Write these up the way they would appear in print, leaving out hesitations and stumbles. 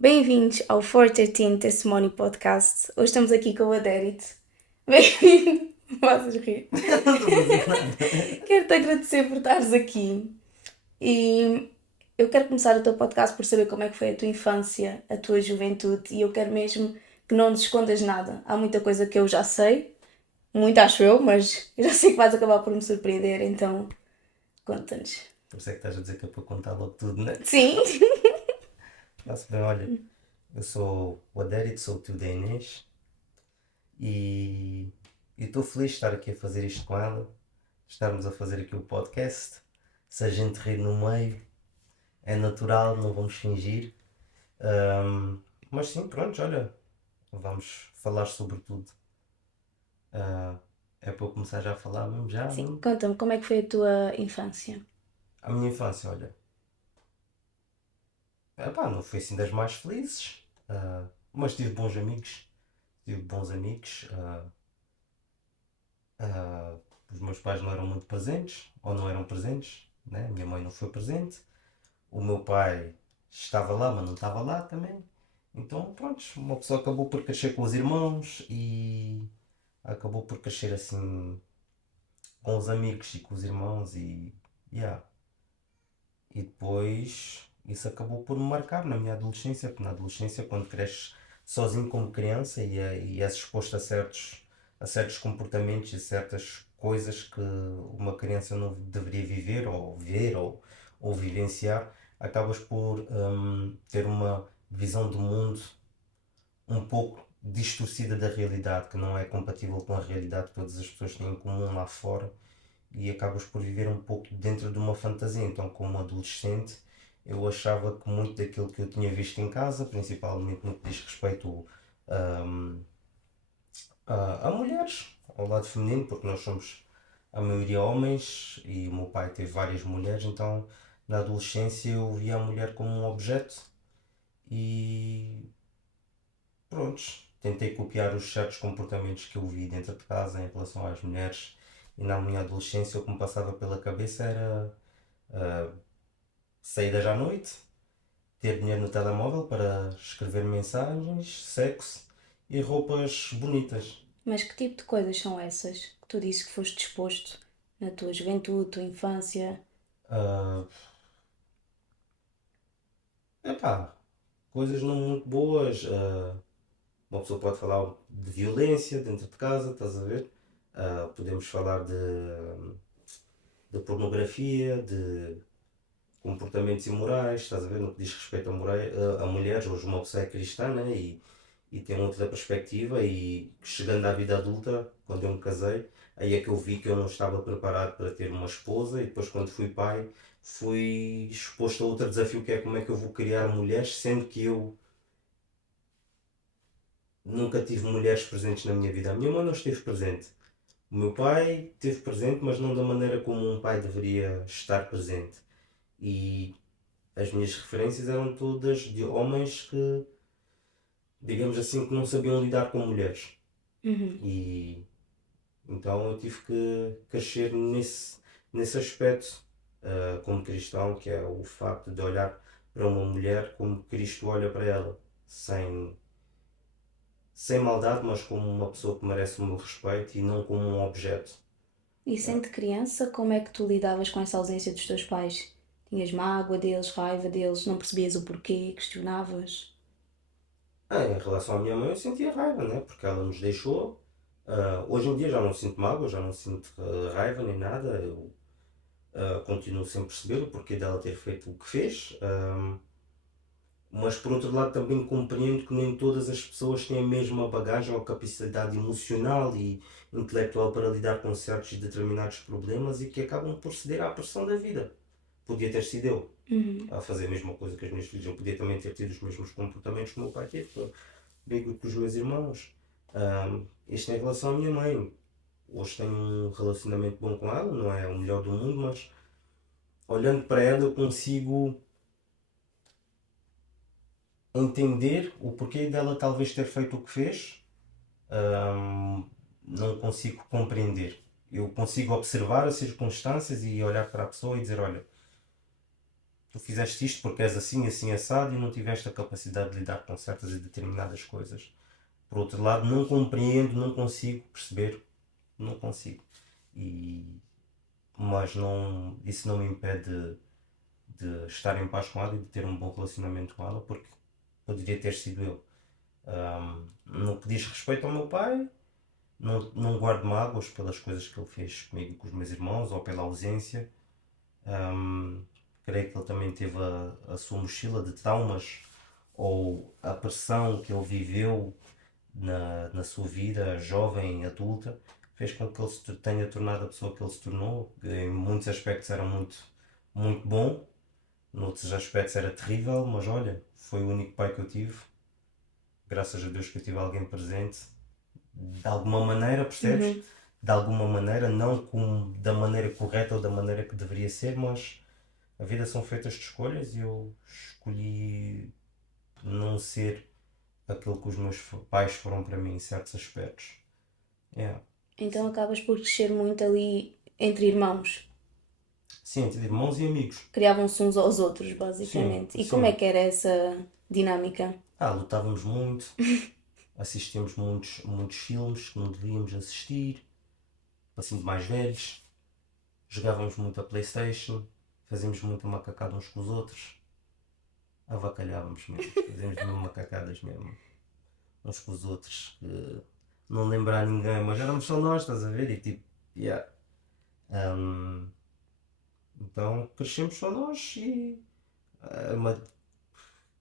Bem-vindos ao 413 Testimony Podcast. Hoje estamos aqui com o Adérito. Bem-vindo. Podes rir. Quero-te agradecer por estares aqui. E eu quero começar o teu podcast por saber como é que foi a tua infância, a tua juventude. E eu quero mesmo que não nos escondas nada. Há muita coisa que eu já sei. Muito acho eu, mas eu já sei que vais acabar por me surpreender. Então, conta-nos. Por isso é que estás a dizer que é para contar logo tudo, não é? Sim. Está-se bem, olha, eu sou o Adérito, sou o tio da Inês e estou feliz de estar aqui a fazer isto com ela, estarmos a fazer aqui o podcast. Se a gente rir no meio, é natural, não vamos fingir. Mas sim, pronto, olha, vamos falar sobre tudo. É para eu começar já a falar mesmo já? Sim. Mesmo? Conta-me como é que foi a tua infância. A minha infância, olha, epá, não foi assim das mais felizes, mas tive bons amigos. Tive bons amigos. Os meus pais não eram muito presentes, ou não eram presentes, né? A minha mãe não foi presente. O meu pai estava lá, mas não estava lá também. Então, pronto, uma pessoa acabou por crescer com os irmãos e acabou por crescer assim com os amigos e com os irmãos yeah. E depois isso acabou por me marcar na minha adolescência, porque na adolescência quando cresces sozinho como criança e és exposto a certos comportamentos e certas coisas que uma criança não deveria viver ou ver ou vivenciar, acabas por ter uma visão do mundo um pouco distorcida da realidade, que não é compatível com a realidade que todas as pessoas têm em comum lá fora e acabas por viver um pouco dentro de uma fantasia. Então, como adolescente, eu achava que muito daquilo que eu tinha visto em casa, principalmente no que diz respeito a mulheres, ao lado feminino, porque nós somos a maioria homens e o meu pai teve várias mulheres, então na adolescência eu via a mulher como um objeto e prontos, tentei copiar os certos comportamentos que eu vi dentro de casa em relação às mulheres e na minha adolescência o que me passava pela cabeça era saídas à noite, ter dinheiro no telemóvel para escrever mensagens, sexo e roupas bonitas. Mas que tipo de coisas são essas que tu disse que foste exposto na tua juventude, tua infância? Uh, epá, coisas não muito boas. Uma pessoa pode falar de violência dentro de casa, estás a ver? Podemos falar de pornografia, de comportamentos imorais, estás a ver? No que diz respeito a mulheres. Hoje uma pessoa é cristã, né? E tem outra perspectiva e chegando à vida adulta, quando eu me casei, aí é que eu vi que eu não estava preparado para ter uma esposa e depois quando fui pai fui exposto a outro desafio que é como é que eu vou criar mulheres, sendo que eu nunca tive mulheres presentes na minha vida. A minha mãe não esteve presente. O meu pai esteve presente, mas não da maneira como um pai deveria estar presente. E as minhas referências eram todas de homens que, digamos assim, que não sabiam lidar com mulheres. E então eu tive que crescer nesse aspecto como cristão, que é o facto de olhar para uma mulher como Cristo olha para ela, sem maldade, mas como uma pessoa que merece o meu respeito e não como um objeto. E sendo criança, como é que tu lidavas com essa ausência dos teus pais? Tinhas mágoa deles, raiva deles, não percebias o porquê, questionavas? Em relação à minha mãe eu sentia raiva, né? Porque ela nos deixou. Hoje em dia já não sinto mágoa, já não sinto raiva nem nada. Eu continuo sem perceber o porquê dela ter feito o que fez. Mas por outro lado também compreendo que nem todas as pessoas têm a mesma bagagem ou capacidade emocional e intelectual para lidar com certos e determinados problemas e que acabam por ceder à pressão da vida. Podia ter sido eu a fazer a mesma coisa que as minhas filhas, eu podia também ter tido os mesmos comportamentos que o meu pai teve comigo e com os meus irmãos. Isto em relação à minha mãe. Hoje tenho um relacionamento bom com ela, não é o melhor do mundo, mas olhando para ela eu consigo entender o porquê dela talvez ter feito o que fez. Não consigo compreender. Eu consigo observar as circunstâncias e olhar para a pessoa e dizer, olha, tu fizeste isto porque és assim, assim, assado e não tiveste a capacidade de lidar com certas e determinadas coisas. Por outro lado, não compreendo, não consigo perceber, não consigo. E, mas não, isso não me impede de estar em paz com ela e de ter um bom relacionamento com ela, porque poderia ter sido eu. No que diz respeito ao meu pai, não guardo mágoas pelas coisas que ele fez comigo e com os meus irmãos ou pela ausência. Creio que ele também teve a sua mochila de traumas ou a pressão que ele viveu na sua vida jovem, adulta, fez com que ele se tenha tornado a pessoa que ele se tornou. Em muitos aspectos era muito, muito bom, noutros aspectos era terrível, mas olha, foi o único pai que eu tive. Graças a Deus que eu tive alguém presente, de alguma maneira, percebes? Uhum. De alguma maneira, não como da maneira correta ou da maneira que deveria ser, mas a vida são feitas de escolhas e eu escolhi não ser aquilo que os meus pais foram para mim em certos aspectos. Yeah. Então acabas por crescer muito ali entre irmãos. Sim, entre irmãos e amigos. Criavam-se uns aos outros, Sim, basicamente. E como é sim. que era essa dinâmica? Lutávamos muito, assistíamos muitos filmes que não devíamos assistir, assim de mais velhos, jogávamos muito a Playstation, fazíamos muita macacada uns com os outros, avacalhávamos mesmo, fazíamos mesmo macacadas mesmo, uns com os outros, que não lembrar ninguém, mas éramos só nós, estás a ver? E tipo, yeah. Então crescemos só nós e uma,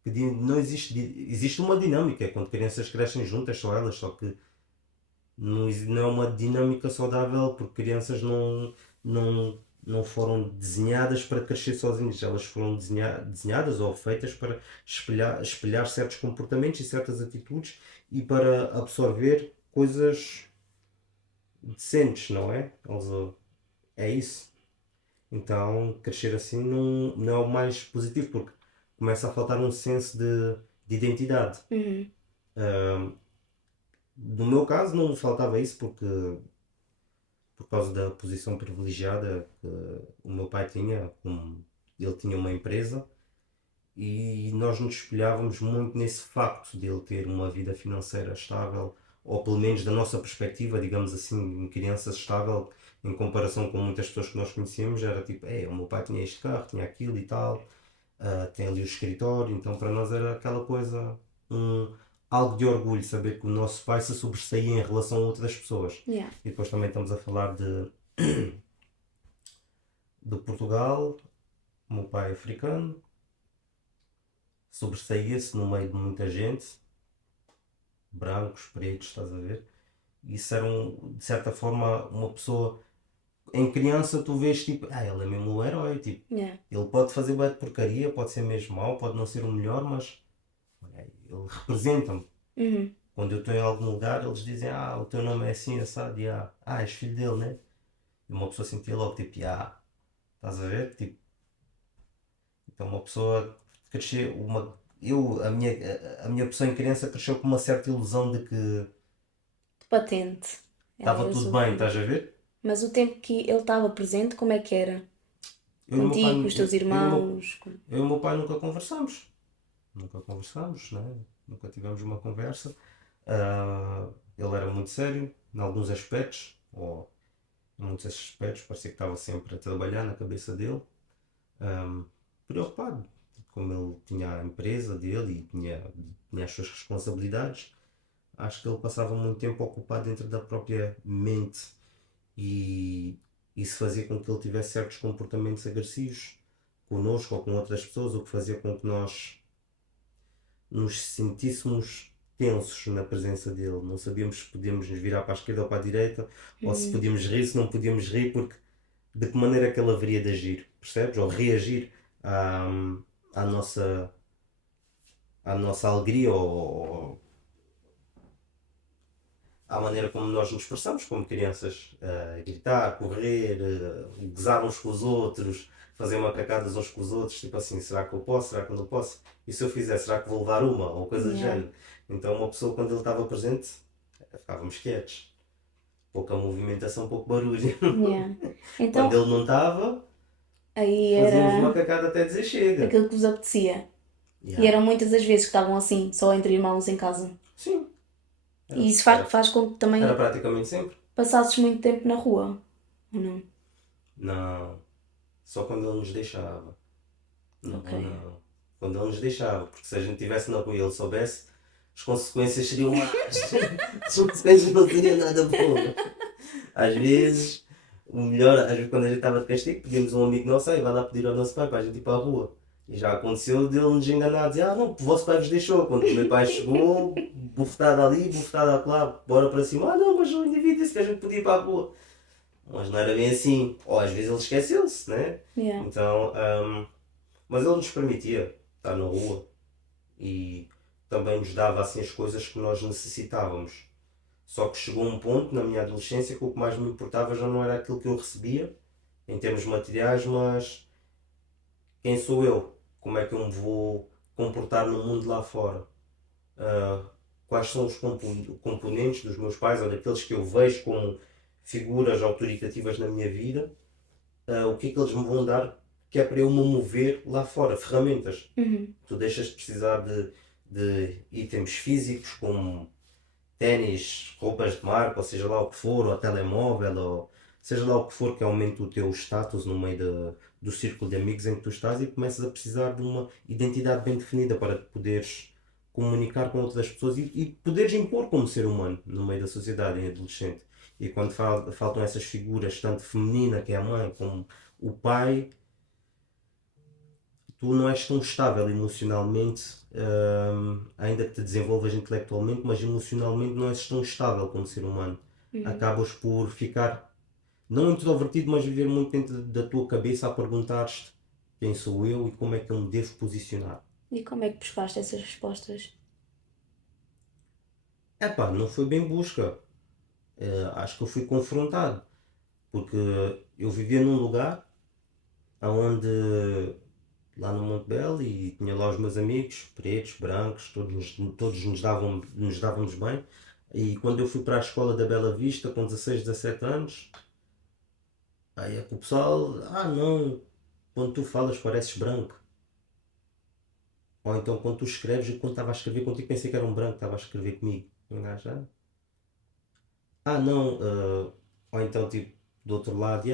não existe, existe uma dinâmica quando crianças crescem juntas, só elas, só que não é uma dinâmica saudável porque crianças não foram desenhadas para crescer sozinhas, elas foram desenhadas ou feitas para espelhar certos comportamentos e certas atitudes e para absorver coisas decentes, não é? É isso. Então, crescer assim não é o mais positivo, porque começa a faltar um senso de identidade. Uhum. No meu caso, não me faltava isso, porque por causa da posição privilegiada que o meu pai tinha, como ele tinha uma empresa, e nós nos espelhávamos muito nesse facto de ele ter uma vida financeira estável, ou pelo menos da nossa perspectiva, digamos assim, crianças estável, em comparação com muitas pessoas que nós conhecíamos, era tipo, o meu pai tinha este carro, tinha aquilo e tal, tem ali o escritório, então para nós era aquela coisa, algo de orgulho, saber que o nosso pai se sobressaía em relação a outras pessoas. Yeah. E depois também estamos a falar de Portugal, o meu pai é africano, sobressaía-se no meio de muita gente, brancos, pretos, estás a ver? Isso era, de certa forma, uma pessoa. Em criança, tu vês tipo, ele é mesmo um herói. Tipo, Yeah. ele pode fazer bué de porcaria, pode ser mesmo mau, pode não ser o melhor, mas ele representa-me. Uhum. Quando eu estou em algum lugar, eles dizem, o teu nome é assim, assado, e és filho dele, né? E uma pessoa sentia logo, tipo, estás a ver? Tipo, então uma pessoa cresceu, a minha pessoa em criança cresceu com uma certa ilusão de que Patente. estava Eu tudo sou bem, filho. estás a ver? Mas o tempo que ele estava presente, como é que era? Eu e o meu pai, Contigo, com os teus irmãos? eu e o meu pai nunca conversamos. Nunca conversámos, né? Nunca tivemos uma conversa. Ele era muito sério em alguns aspectos, ou em muitos aspectos, parecia que estava sempre a trabalhar na cabeça dele, preocupado. Como ele tinha a empresa dele e tinha as suas responsabilidades, acho que ele passava muito tempo ocupado dentro da própria mente e isso fazia com que ele tivesse certos comportamentos agressivos connosco ou com outras pessoas, o que fazia com que nós nos sentíssemos tensos na presença dele. Não sabíamos se podíamos nos virar para a esquerda ou para a direita, ou se podíamos rir, se não podíamos rir, porque de que maneira é que ele haveria de agir, percebes? Ou reagir à, à nossa, à nossa alegria ou à maneira como nós nos expressamos como crianças, gritar, correr, gozar uns com os outros, fazer macacadas uns com os outros, tipo assim, será que eu posso, será que eu não posso? E se eu fizer, será que vou levar uma? Ou coisa do Yeah. género. Então uma pessoa quando ele estava presente, ficávamos quietos. pouca movimentação, pouco barulho. Yeah. Quando Então, ele não estava, aí fazíamos era macacada até dizer chega. aquilo que vos apetecia. E Yeah. eram muitas as vezes que estavam assim, só entre irmãos em casa. Sim, E isso era, faz com que era também praticamente sempre. passasses muito tempo na rua. Ou não? Não, só quando ele nos deixava. Não, Ok. não. Quando ele nos deixava, porque se a gente estivesse na rua e ele soubesse, as consequências seriam más. As consequências não seriam nada boas. Às vezes, o melhor, às vezes quando a gente estava de castigo, pedíamos a um amigo nosso, "Ei, vai lá pedir ao nosso pai para a gente ir para a rua." E já aconteceu dele nos enganar, dizer, não, o vosso pai vos deixou. Quando o meu pai chegou, bufetada ali, bufetada acolá, bora para cima, não, mas o indivíduo disse que a gente podia ir para a rua. Mas não era bem assim. Ou às vezes ele esqueceu-se, né? Yeah. Então, mas ele nos permitia estar na rua e também nos dava assim as coisas que nós necessitávamos. Só que chegou um ponto na minha adolescência que o que mais me importava já não era aquilo que eu recebia em termos materiais, mas quem sou eu? Como é que eu me vou comportar no mundo lá fora? Ah, quais são os componentes dos meus pais ou daqueles que eu vejo como figuras autoritativas na minha vida? O que é que eles me vão dar que é para eu me mover lá fora? Ferramentas. Uhum. Tu deixas de precisar de itens físicos como ténis, roupas de marca, ou seja lá o que for, ou telemóvel, ou seja lá o que for que aumente o teu status no meio do círculo de amigos em que tu estás e começas a precisar de uma identidade bem definida para te poderes comunicar com outras pessoas e poderes impor como ser humano no meio da sociedade em adolescente. E quando faltam essas figuras, tanto feminina, que é a mãe, como o pai, tu não és tão estável emocionalmente, ainda que te desenvolvas intelectualmente, mas emocionalmente não és tão estável como ser humano. Acabas por ficar, não introvertido, mas viver muito dentro da tua cabeça a perguntar-te quem sou eu e como é que eu me devo posicionar. E como é que buscaste essas respostas? Epá, não foi bem busca. Acho que eu fui confrontado. Porque eu vivia num lugar onde lá no Monte Belo e tinha lá os meus amigos, pretos, brancos, todos nos dávamos bem. E quando eu fui para a escola da Bela Vista com 16, 17 anos, aí é que o pessoal, não, quando tu falas pareces branco. Ou então quando tu escreves, eu quando estava a escrever contigo pensei que era um branco que estava a escrever comigo. Um gajo, não, ou então tipo, do outro lado,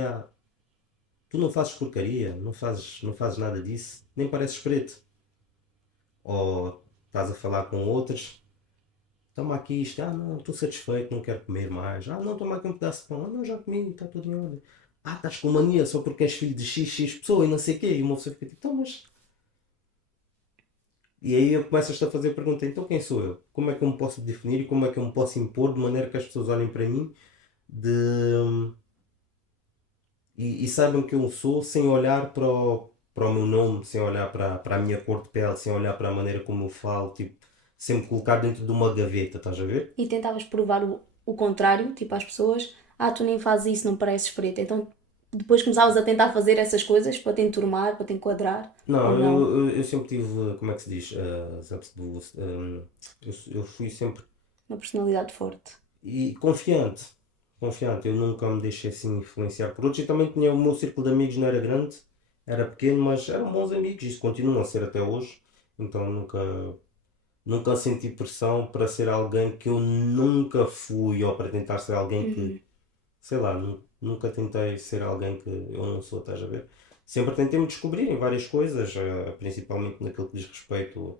tu não fazes porcaria, não fazes nada disso, nem pareces preto. Ou estás a falar com outros, toma aqui isto, não, estou satisfeito, não quero comer mais. Não, toma aqui um pedaço de pão, não, já comi, está tudo em ordem. Estás com mania só porque és filho de XX pessoa e não sei o quê. E uma pessoa fica tipo, então, mas. E aí eu começas a fazer a pergunta, então quem sou eu? Como é que eu me posso definir e como é que eu me posso impor de maneira que as pessoas olhem para mim de, e saibam que eu sou sem olhar para o meu nome, sem olhar para a minha cor de pele, sem olhar para a maneira como eu falo, tipo, sempre colocar dentro de uma gaveta, estás a ver? E tentavas provar o contrário, tipo às pessoas, tu nem fazes isso, não pareces preto. Então depois começavas a tentar fazer essas coisas para te enturmar, para te enquadrar, ou Não, não? eu sempre tive, como é que se diz? Eu fui sempre Uma personalidade forte. confiante. Confiante, eu nunca me deixei assim influenciar por outros e também tinha o meu círculo de amigos não era grande, era pequeno, mas eram bons amigos, isso continuam a ser até hoje, então nunca senti pressão para ser alguém que eu nunca fui ou para tentar ser alguém que, Uhum. sei lá, nunca tentei ser alguém que eu não sou, estás a ver? Sempre tentei me descobrir em várias coisas, principalmente naquilo que diz respeito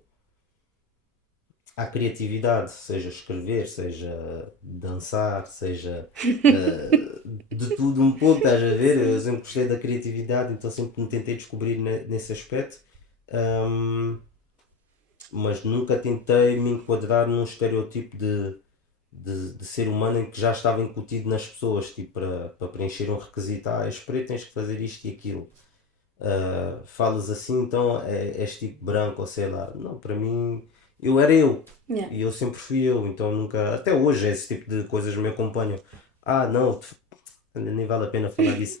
à criatividade, seja escrever, seja dançar, seja de tudo um pouco, estás a ver? Eu Sim. sempre gostei da criatividade, então sempre me tentei descobrir nesse aspecto. Ahm, mas nunca tentei me enquadrar num estereotipo de ser humano em que já estava incutido nas pessoas, tipo para preencher um requisito, és preto, tens que fazer isto e aquilo. Falas assim, então és tipo branco, ou sei lá. Não, para mim, eu era eu. Yeah. E eu sempre fui eu, então nunca, até hoje esse tipo de coisas me acompanham. Não, nem vale a pena falar disso.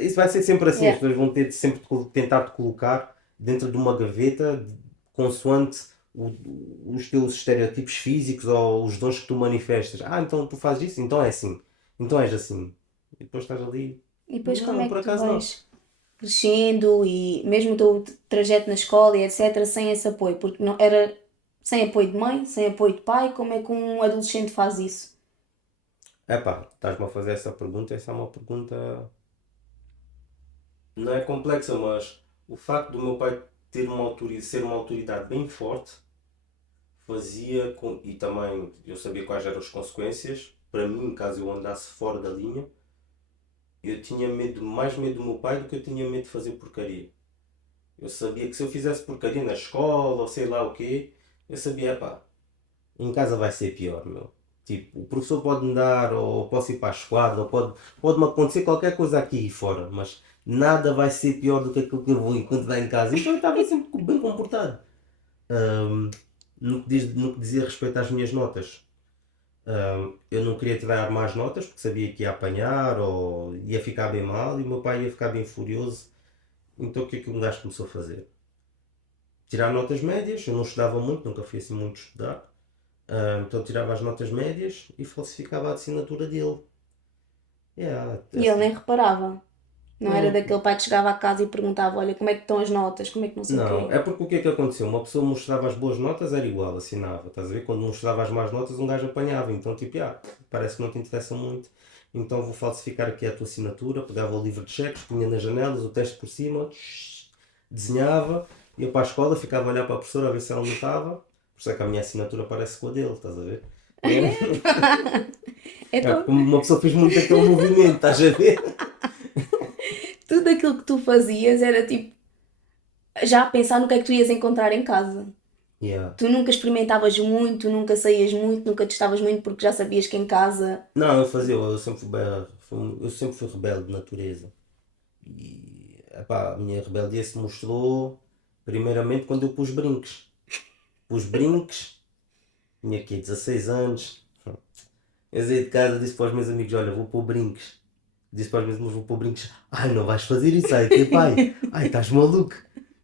Isso vai ser sempre assim, as Yeah. pessoas vão ter sempre de tentar te colocar dentro de uma gaveta consoante os teus estereotipos físicos ou os dons que tu manifestas. Então tu fazes isso, então é assim. Então és assim. E depois estás ali. E depois como Não, é por que tu acaso não. vais crescendo e mesmo o teu trajeto na escola e etc., sem esse apoio? Porque não era sem apoio de mãe, sem apoio de pai, como é que um adolescente faz isso? Epá, estás-me a fazer essa pergunta, essa é uma pergunta. Não é complexa, mas o facto do meu pai ter uma autoridade, ser uma autoridade bem forte fazia com. E também eu sabia quais eram as consequências. Para mim, caso eu andasse fora da linha, eu tinha medo, mais medo do meu pai do que eu tinha medo de fazer porcaria. Eu sabia que se eu fizesse porcaria na escola ou sei lá o quê, eu sabia, pá, em casa vai ser pior, meu. Tipo, o professor pode me dar, ou posso ir para a esquadra, ou pode-me acontecer qualquer coisa aqui fora, mas nada vai ser pior do que aquilo que eu vou encontrar em casa. Então eu estava sempre bem comportado. Ahm, no que dizia respeito às minhas notas. Eu não queria tirar más notas porque sabia que ia apanhar ou ia ficar bem mal e o meu pai ia ficar bem furioso. Então o que é que um gajo começou a fazer? Tirar notas médias, eu não estudava muito, nunca fui assim muito estudar. Então tirava as notas médias e falsificava a assinatura dele. Yeah, E ele assim, nem reparava. Não era não, daquele pai que chegava a casa e perguntava: Olha, como é que estão as notas? Como é que não sei o não, quê? é porque o que é que aconteceu? Uma pessoa mostrava as boas notas, era igual, assinava. Estás a ver? Quando mostrava as más notas, um gajo apanhava. Então, tipo, parece que não te interessa muito. Então vou falsificar aqui a tua assinatura. Pegava o livro de cheques, punha nas janelas, o texto por cima, desenhava, ia para a escola, ficava a olhar para a professora a ver se ela notava. Por isso é que a minha assinatura parece com a dele, estás a ver? É Então, porque uma pessoa fez muito aquele movimento, estás a ver? tudo aquilo que tu fazias era tipo já a pensar no que é que tu ias encontrar em casa. Yeah. Tu nunca experimentavas muito, nunca saías muito, nunca testavas muito porque já sabias que em casa. Não, eu sempre eu sempre fui rebelde de natureza. E epá, a minha rebeldia se mostrou primeiramente quando eu pus brincos. Pus brincos, tinha aqui 16 anos. Eu saí de casa, disse para os meus amigos, olha, vou pôr brincos. Disse para os meus amigos, vou pôr brincos. Ai, não vais fazer isso, ai, teu pai. Ai, estás maluco.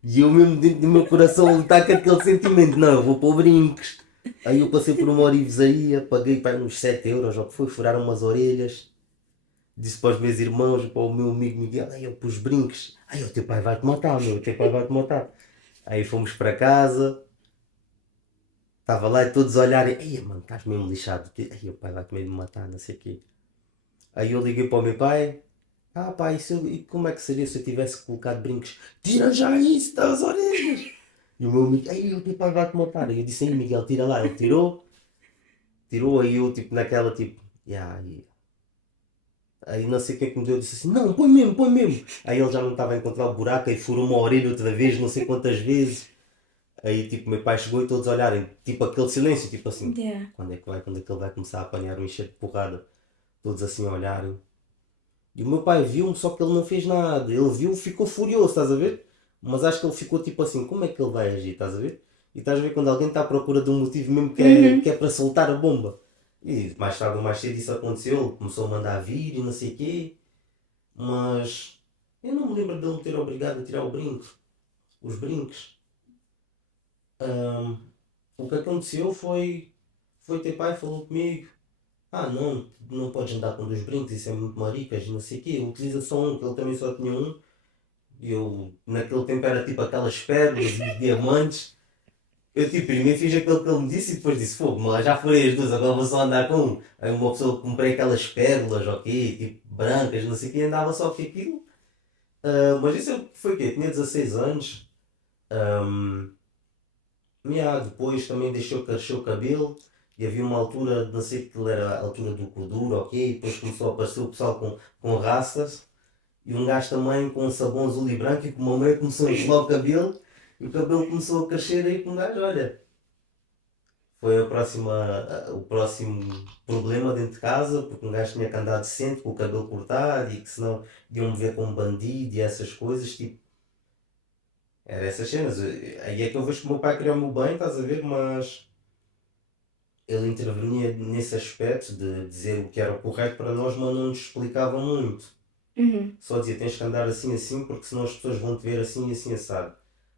E eu mesmo dentro do meu coração a lutar com aquele sentimento. Não, eu vou pôr brincos. Aí eu passei por uma orivesaria, paguei para uns 7 euros, ou o que foi, furaram umas orelhas. Disse para os meus irmãos, para o meu amigo Miguel, ai, eu pus brincos. Ai, o teu pai vai-te matar, meu, o teu pai vai-te matar. Aí fomos para casa, estava lá e todos a olharem, ai, mano, estás mesmo lixado. Ai, o pai vai-te mesmo matar, não sei o quê. Aí eu liguei para o meu pai, pai, e como é que seria se eu tivesse colocado brincos? Tira já isso das orelhas! E o meu amigo, ai, o teu pai vai-te matar. E eu disse, aí Miguel, tira lá. Ele tirou, aí eu tipo naquela tipo, yeah, yeah. Aí não sei quem é que me deu, disse assim, não, põe mesmo, põe mesmo. Aí ele já não estava a encontrar o buraco, aí furou uma orelha outra vez, não sei quantas vezes. Aí tipo, meu pai chegou e todos olharem, tipo aquele silêncio, tipo assim, Yeah. quando é que ele vai começar a apanhar um encher de porrada? Todos assim a olharem. E o meu pai viu-me, só que ele não fez nada. Ele viu, ficou furioso, estás a ver? Mas acho que ele ficou tipo assim, como é que ele vai agir, estás a ver? E estás a ver quando alguém está à procura de um motivo mesmo que Uhum. é para soltar a bomba. E mais tarde ou mais cedo isso aconteceu, ele começou a mandar vir e não sei o quê. Mas eu não me lembro de ele me ter obrigado a tirar o brinco, os brincos. Ahm, o que aconteceu foi ter pai falou comigo, não, não podes andar com dois brincos, isso é muito maricas, não sei o quê, utiliza só um, que ele também só tinha um. E eu naquele tempo era tipo aquelas pérolas e os diamantes. Eu tipo, primeiro fiz aquilo que ele me disse e depois disse, fogo, mas já furei as duas, agora vou só andar com um. Aí uma pessoa comprei aquelas pérolas, ok, tipo brancas, não sei o que, andava só com aquilo. Mas isso foi o quê? Tinha 16 anos. Um, depois também deixou crescer o cabelo. E havia uma altura, não sei que era a altura do Kuduro, ok? E depois começou a aparecer o pessoal com raças. E um gajo também com um sabão azul e branco. E com uma meia começou a enrolar o cabelo. E o cabelo começou a crescer aí com um gajo, olha. Foi o próximo problema dentro de casa, porque um gajo tinha que andar decente com o cabelo cortado e que senão iam-me ver como bandido e essas coisas, tipo, era essas cenas. Aí é que eu vejo que o meu pai queria o meu bem, estás a ver, mas ele intervenia nesse aspecto de dizer o que era o correto para nós, mas não nos explicava muito. Uhum. Só dizia tens que andar assim assim porque senão as pessoas vão te ver assim e assim assado.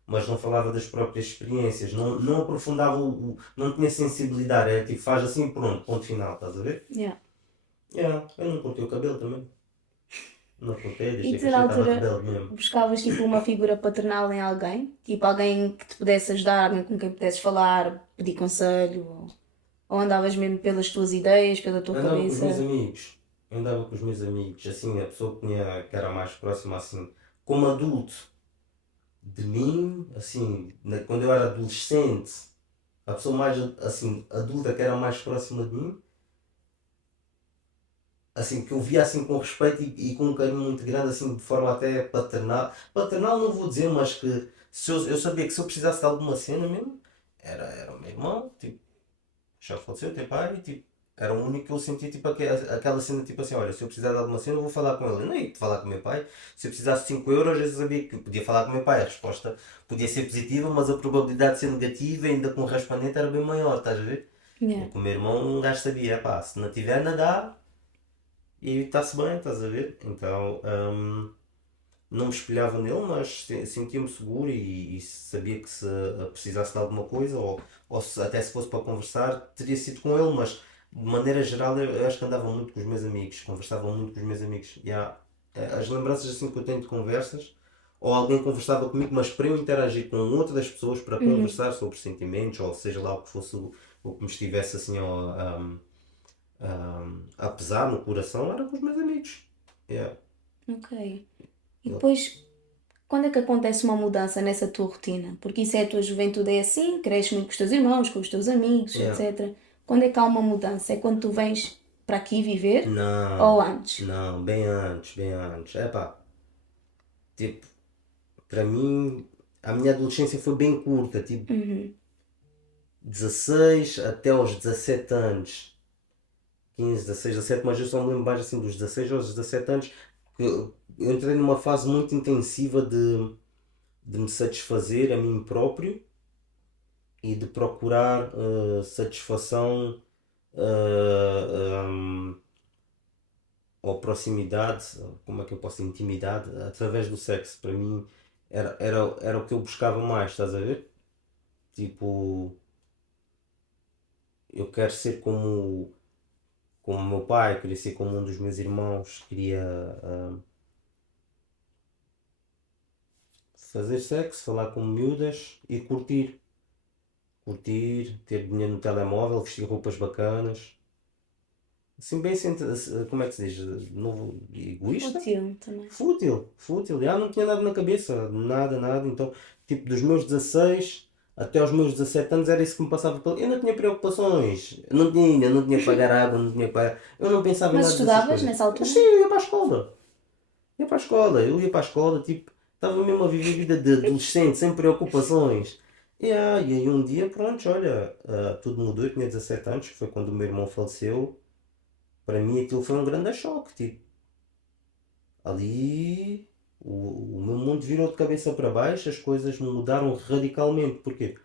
Mas não falava das próprias experiências, não aprofundava não tinha sensibilidade, era tipo faz assim pronto, ponto final, estás a ver? Yeah. Yeah, eu não cortei o cabelo também. Não cortei, E deixei tu na crescer, estava altura rebelde mesmo. buscavas tipo uma figura paternal em alguém? Tipo alguém que te pudesse ajudar, alguém com quem pudesses falar, pedir conselho? Ou andavas mesmo pelas tuas ideias, pela tua Andava com os meus cabeça? amigos. Andava com os meus amigos. Assim, a pessoa que era mais próxima, assim, como adulto de mim, assim, quando eu era adolescente, a pessoa mais, assim, adulta que era mais próxima de mim, assim, que eu via assim com respeito e com um carinho muito grande, assim, de forma até paternal. Paternal não vou dizer, mas que se eu sabia que se eu precisasse de alguma cena mesmo, era o meu irmão, tipo, já faleceu, teu pai, tipo, era o único que eu sentia, tipo, aquela cena, tipo assim, olha, se eu precisar de alguma cena, eu vou falar com ele. Eu não ia falar com o meu pai. Se eu precisasse de 5 euros, eu sabia que eu podia falar com o meu pai. A resposta podia ser positiva, mas a probabilidade de ser negativa, ainda com raspamento, era bem maior, estás a ver? Yeah. E com o meu irmão, um gajo sabia, pá, se não tiver nada, e está-se bem, estás a ver? Então, não me espelhava nele, mas sentia-me seguro e sabia que se precisasse de alguma coisa, até se fosse para conversar, teria sido com ele, mas de maneira geral eu acho que andava muito com os meus amigos, conversava muito com os meus amigos. E as lembranças assim que eu tenho de conversas, ou alguém conversava comigo, mas para eu interagir com outras pessoas para Uhum. conversar sobre sentimentos, ou seja lá o que fosse o que me estivesse assim a pesar no coração, era com os meus amigos. Yeah. Ok. E depois, quando é que acontece uma mudança nessa tua rotina? Porque isso é a tua juventude, é assim, cresces muito com os teus irmãos, com os teus amigos, Yeah. etc. Quando é que há uma mudança? É quando tu vens para aqui viver ou Não, antes? não, bem antes, bem antes. É pá, tipo, para mim, a minha adolescência foi bem curta, tipo, Uhum. 16 até aos 17 anos. 15, 16, 17, mas eu só me lembro mais assim dos 16 aos 17 anos que eu entrei numa fase muito intensiva de me satisfazer a mim próprio e de procurar satisfação uh, ou proximidade, como é que eu posso dizer, intimidade, através do sexo. Para mim era o que eu buscava mais, estás a ver? Tipo, eu quero ser como o meu pai, queria ser como um dos meus irmãos, queria fazer sexo, falar com miúdas e curtir. Curtir, ter dinheiro no telemóvel, vestir roupas bacanas. Assim, bem, como é que se diz? Novo, egoísta? Fútil também. Fútil, fútil. Já não tinha nada na cabeça, nada, nada. Então, tipo, dos meus 16 até aos meus 17 anos era isso que me passava pela. Eu não tinha preocupações. Eu não tinha que pagar água, não tinha que pagar. Eu não pensava em Mas nada dessas estudavas coisas. nessa Mas altura? sim, eu ia para a escola. Ia para a escola, eu ia para a escola, tipo, estava mesmo a viver a vida de adolescente, sem preocupações. E aí um dia, pronto, olha, tudo mudou. Eu tinha 17 anos, que foi quando o meu irmão faleceu. Para mim aquilo foi um grande choque, tipo. Ali o meu mundo virou de cabeça para baixo, as coisas mudaram radicalmente. Porquê?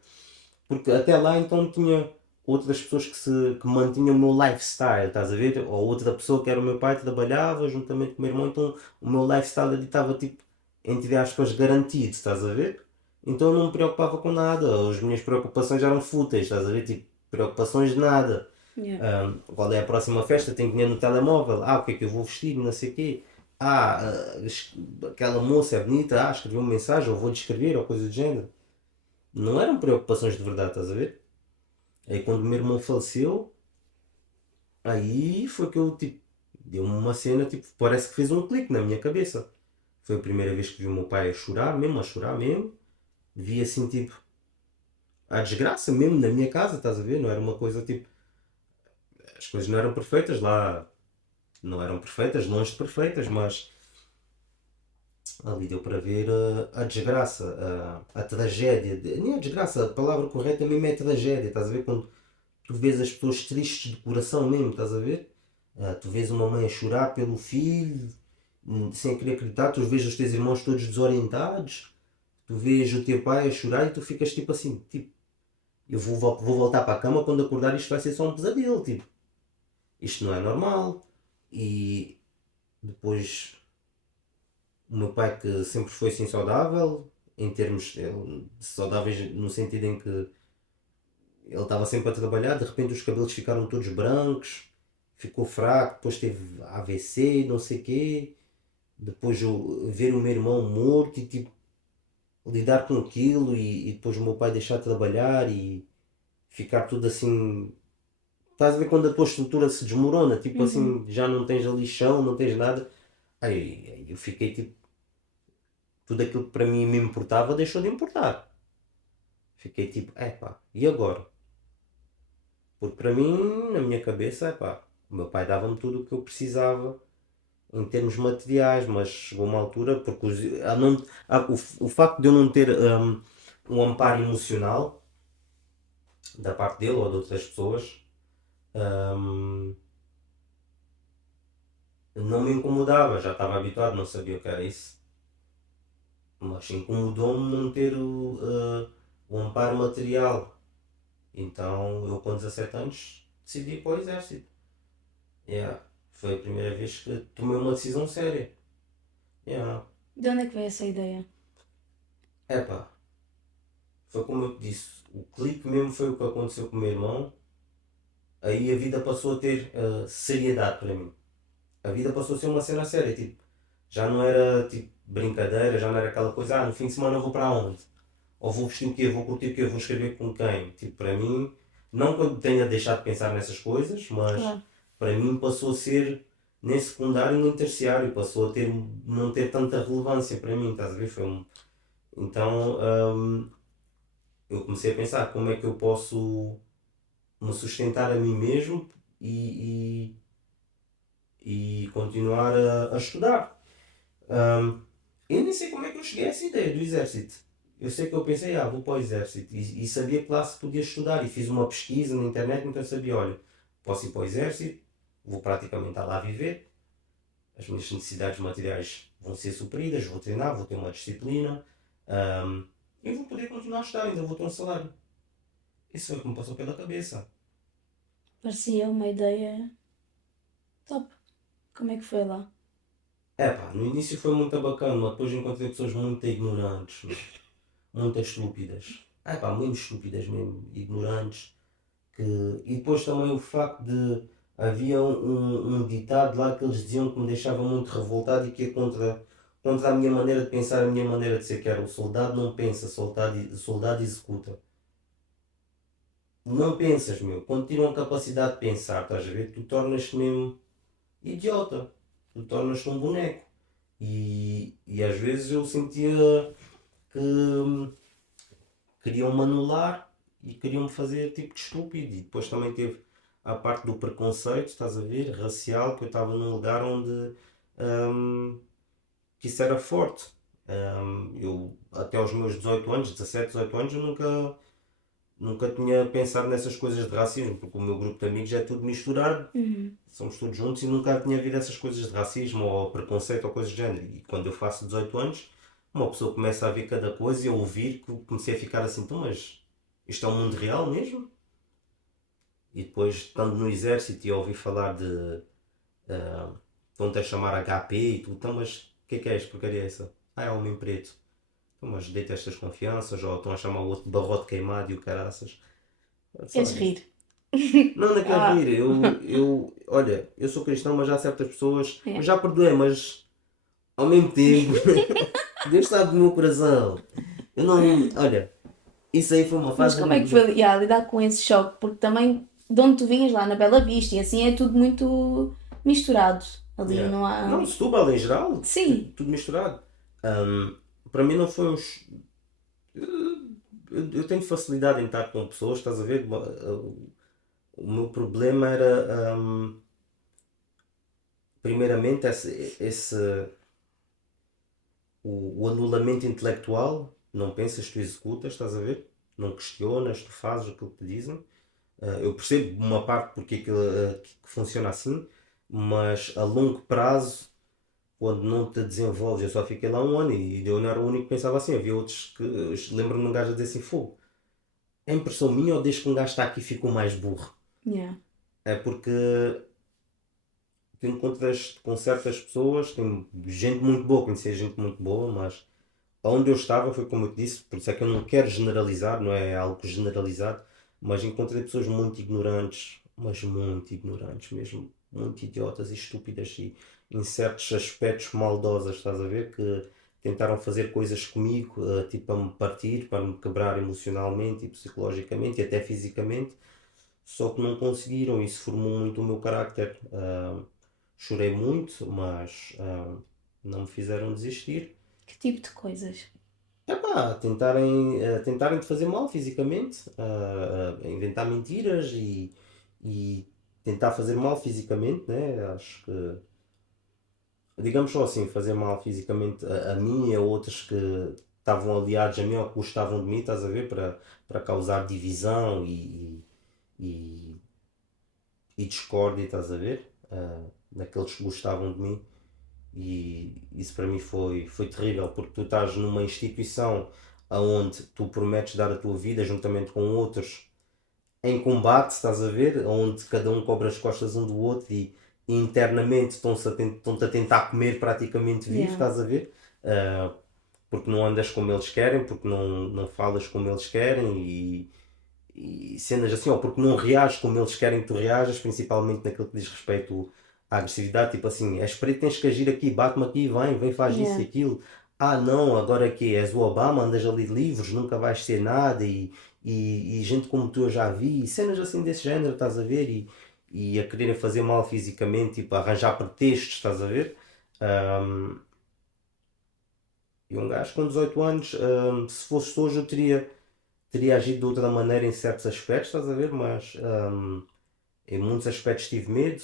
Porque até lá então tinha outras pessoas que mantinham o meu lifestyle, estás a ver? Ou outra pessoa que era o meu pai trabalhava juntamente com o meu irmão, então o meu lifestyle ali estava tipo, entre aspas, garantido, estás a ver? Então eu não me preocupava com nada, as minhas preocupações eram fúteis, estás a ver? Tipo, preocupações de nada. Yeah. Qual é a próxima festa? Tenho dinheiro no telemóvel. O que é que eu vou vestir? Não sei o quê. Aquela moça é bonita. Escrevi uma mensagem, ou vou descrever, ou coisa do género. Não eram preocupações de verdade, estás a ver? Aí quando o meu irmão faleceu, aí foi que eu, tipo, deu-me uma cena, tipo, parece que fez um clique na minha cabeça. Foi a primeira vez que vi o meu pai a chorar mesmo. Vi assim, tipo, a desgraça mesmo na minha casa, estás a ver? Não era uma coisa, tipo, as coisas não eram perfeitas lá. Não eram perfeitas, longe de perfeitas, mas ali deu para ver a desgraça, a tragédia. Nem a desgraça, a palavra correta mesmo é tragédia. Estás a ver quando tu vês as pessoas tristes de coração mesmo, estás a ver? Tu vês uma mãe a chorar pelo filho, sem querer acreditar, tu vês os teus irmãos todos desorientados, tu vês o teu pai a chorar e tu ficas tipo assim, tipo, eu vou voltar para a cama quando acordar isto vai ser só um pesadelo, tipo, isto não é normal. E depois o meu pai que sempre foi assim saudável, em termos saudáveis no sentido em que ele estava sempre a trabalhar, de repente os cabelos ficaram todos brancos, ficou fraco, depois teve AVC, não sei o quê. Depois eu ver o meu irmão morto e tipo, lidar com aquilo e depois o meu pai deixar de trabalhar e ficar tudo assim. Estás a ver quando a tua estrutura se desmorona, tipo Uhum. assim, já não tens ali chão, não tens nada. Aí eu fiquei tipo, tudo aquilo que para mim me importava deixou de importar. Fiquei tipo, epá, e agora? Porque para mim, na minha cabeça, epá, o meu pai dava-me tudo o que eu precisava em termos materiais, mas chegou uma altura, porque o facto de eu não ter um amparo emocional da parte dele ou de outras pessoas, hum, não me incomodava, já estava habituado, não sabia o que era isso. Mas incomodou-me não ter o amparo material. Então eu com 17 anos decidi ir para o exército. Yeah. Foi a primeira vez que tomei uma decisão séria. Yeah. De onde é que veio essa ideia? Epá, foi como eu te disse, o clique mesmo foi o que aconteceu com o meu irmão. Aí a vida passou a ter seriedade para mim. A vida passou a ser uma cena séria, tipo, já não era tipo brincadeira, já não era aquela coisa, no fim de semana eu vou para onde? Ou vou vestir o quê? Vou curtir o quê? Vou escrever com quem? Tipo, para mim, não que eu tenha deixado de pensar nessas coisas, mas Claro. para mim passou a ser nem secundário nem terciário, passou a ter, não ter tanta relevância para mim, estás a ver? Então eu comecei a pensar como é que eu posso me sustentar a mim mesmo e continuar a estudar. Um, eu nem sei como é que eu cheguei a essa ideia do exército. Eu sei que eu pensei, vou para o exército. E sabia que lá se podia estudar. E fiz uma pesquisa na internet, então eu sabia, olha, posso ir para o exército, vou praticamente estar lá a viver, as minhas necessidades materiais vão ser supridas, vou treinar, vou ter uma disciplina, um, e vou poder continuar a estudar, ainda vou ter um salário. Isso foi o que me passou pela cabeça. Parecia uma ideia top. Como é que foi lá? No início foi muito bacana, mas depois encontrei pessoas muito ignorantes, meu. Muito estúpidas. Muito estúpidas mesmo, ignorantes. Que... E depois também o facto de havia um ditado lá que eles diziam que me deixava muito revoltado e que é contra a minha maneira de pensar, a minha maneira de ser, que era o soldado não pensa, soldado executa. Não pensas, meu. Quando tiram a capacidade de pensar, estás a ver? Tu tornas-te mesmo idiota. Tu tornas-te um boneco. E às vezes eu sentia que queriam-me anular e queriam-me fazer tipo de estúpido. E depois também teve a parte do preconceito, estás a ver, racial, que eu estava num lugar onde hum, que isso era forte. Eu até aos meus 18 anos, 17, 18 anos, eu nunca tinha pensado nessas coisas de racismo, porque o meu grupo de amigos é tudo misturado, Uhum. somos todos juntos e nunca tinha havido essas coisas de racismo ou preconceito ou coisas do género. E quando eu faço 18 anos, uma pessoa começa a ver cada coisa e a ouvir, que eu comecei a ficar assim, então, mas isto é um mundo real mesmo? E depois, estando no exército e a ouvir falar de. Estão-te a chamar HP e tudo, então, mas o que é esta porcaria é essa? É homem preto. Então, mas deita estas confianças, ou estão a chamar o outro de barrote queimado e o caraças. Eu disse, Queres olha, rir? não naquele Ah, rir, olha, eu sou cristão, mas há certas pessoas, eu é. já perdoei, mas ao mesmo tempo, Deus sabe do meu coração. Eu não, olha, isso aí foi uma Mas fase da como minha é que foi vida. lidar com esse choque? Porque também de onde tu vinhas lá na Bela Vista e assim é tudo muito misturado. Ali Yeah. não há. Não, Setúbal em geral, Sim. tudo misturado. Para mim não foi uns. Eu tenho facilidade em estar com pessoas, estás a ver? O meu problema era, primeiramente, o anulamento intelectual. Não pensas, tu executas, estás a ver? Não questionas, tu fazes aquilo que te dizem. Eu percebo uma parte porque que funciona assim, mas a longo prazo, quando não te desenvolves, eu só fiquei lá um ano e eu não era o único que pensava assim, havia outros que, lembro-me de um gajo a dizer assim, fogo, é impressão minha ou desde que um gajo está aqui ficou mais burro? Yeah. É porque tu encontras com certas pessoas, tem gente muito boa, conheci gente muito boa, mas onde eu estava foi como eu te disse, por isso é que eu não quero generalizar, não é algo generalizado, mas encontrei pessoas muito ignorantes, mas muito ignorantes mesmo. muito idiotas e estúpidas e em certos aspectos maldosas, estás a ver? Que tentaram fazer coisas comigo, tipo para me partir, para me quebrar emocionalmente e psicologicamente e até fisicamente, só que não conseguiram. Isso formou muito o meu carácter. Chorei muito, mas não me fizeram desistir. Que tipo de coisas? Epá, tentarem te fazer mal fisicamente, inventar mentiras e tentar fazer mal fisicamente, né? Acho que, digamos só assim, fazer mal fisicamente a mim e a outros que estavam aliados a mim ou que gostavam de mim, estás a ver? Para causar divisão e, e discórdia, estás a ver? Daqueles que gostavam de mim. E isso para mim foi terrível, porque tu estás numa instituição onde tu prometes dar a tua vida juntamente com outros em combate, estás a ver? Onde cada um cobra as costas um do outro e internamente estão-te a tentar comer praticamente vivo, Yeah. estás a ver? Ah, porque não andas como eles querem, porque não falas como eles querem e cenas assim, ou porque não reages como eles querem que tu reajas, principalmente naquilo que diz respeito à agressividade, tipo assim, és preto, tens que agir aqui, bate-me aqui, vem, faz isso e Yeah. aquilo. Ah não, agora que és o Obama, andas ali de livros, nunca vais ser nada e gente como tu eu já vi, cenas assim desse género, estás a ver? E a quererem fazer mal fisicamente, tipo, a arranjar pretextos, estás a ver? Um, e um gajo com 18 anos, se fosse hoje eu teria agido de outra maneira em certos aspectos, estás a ver? Mas em muitos aspectos tive medo,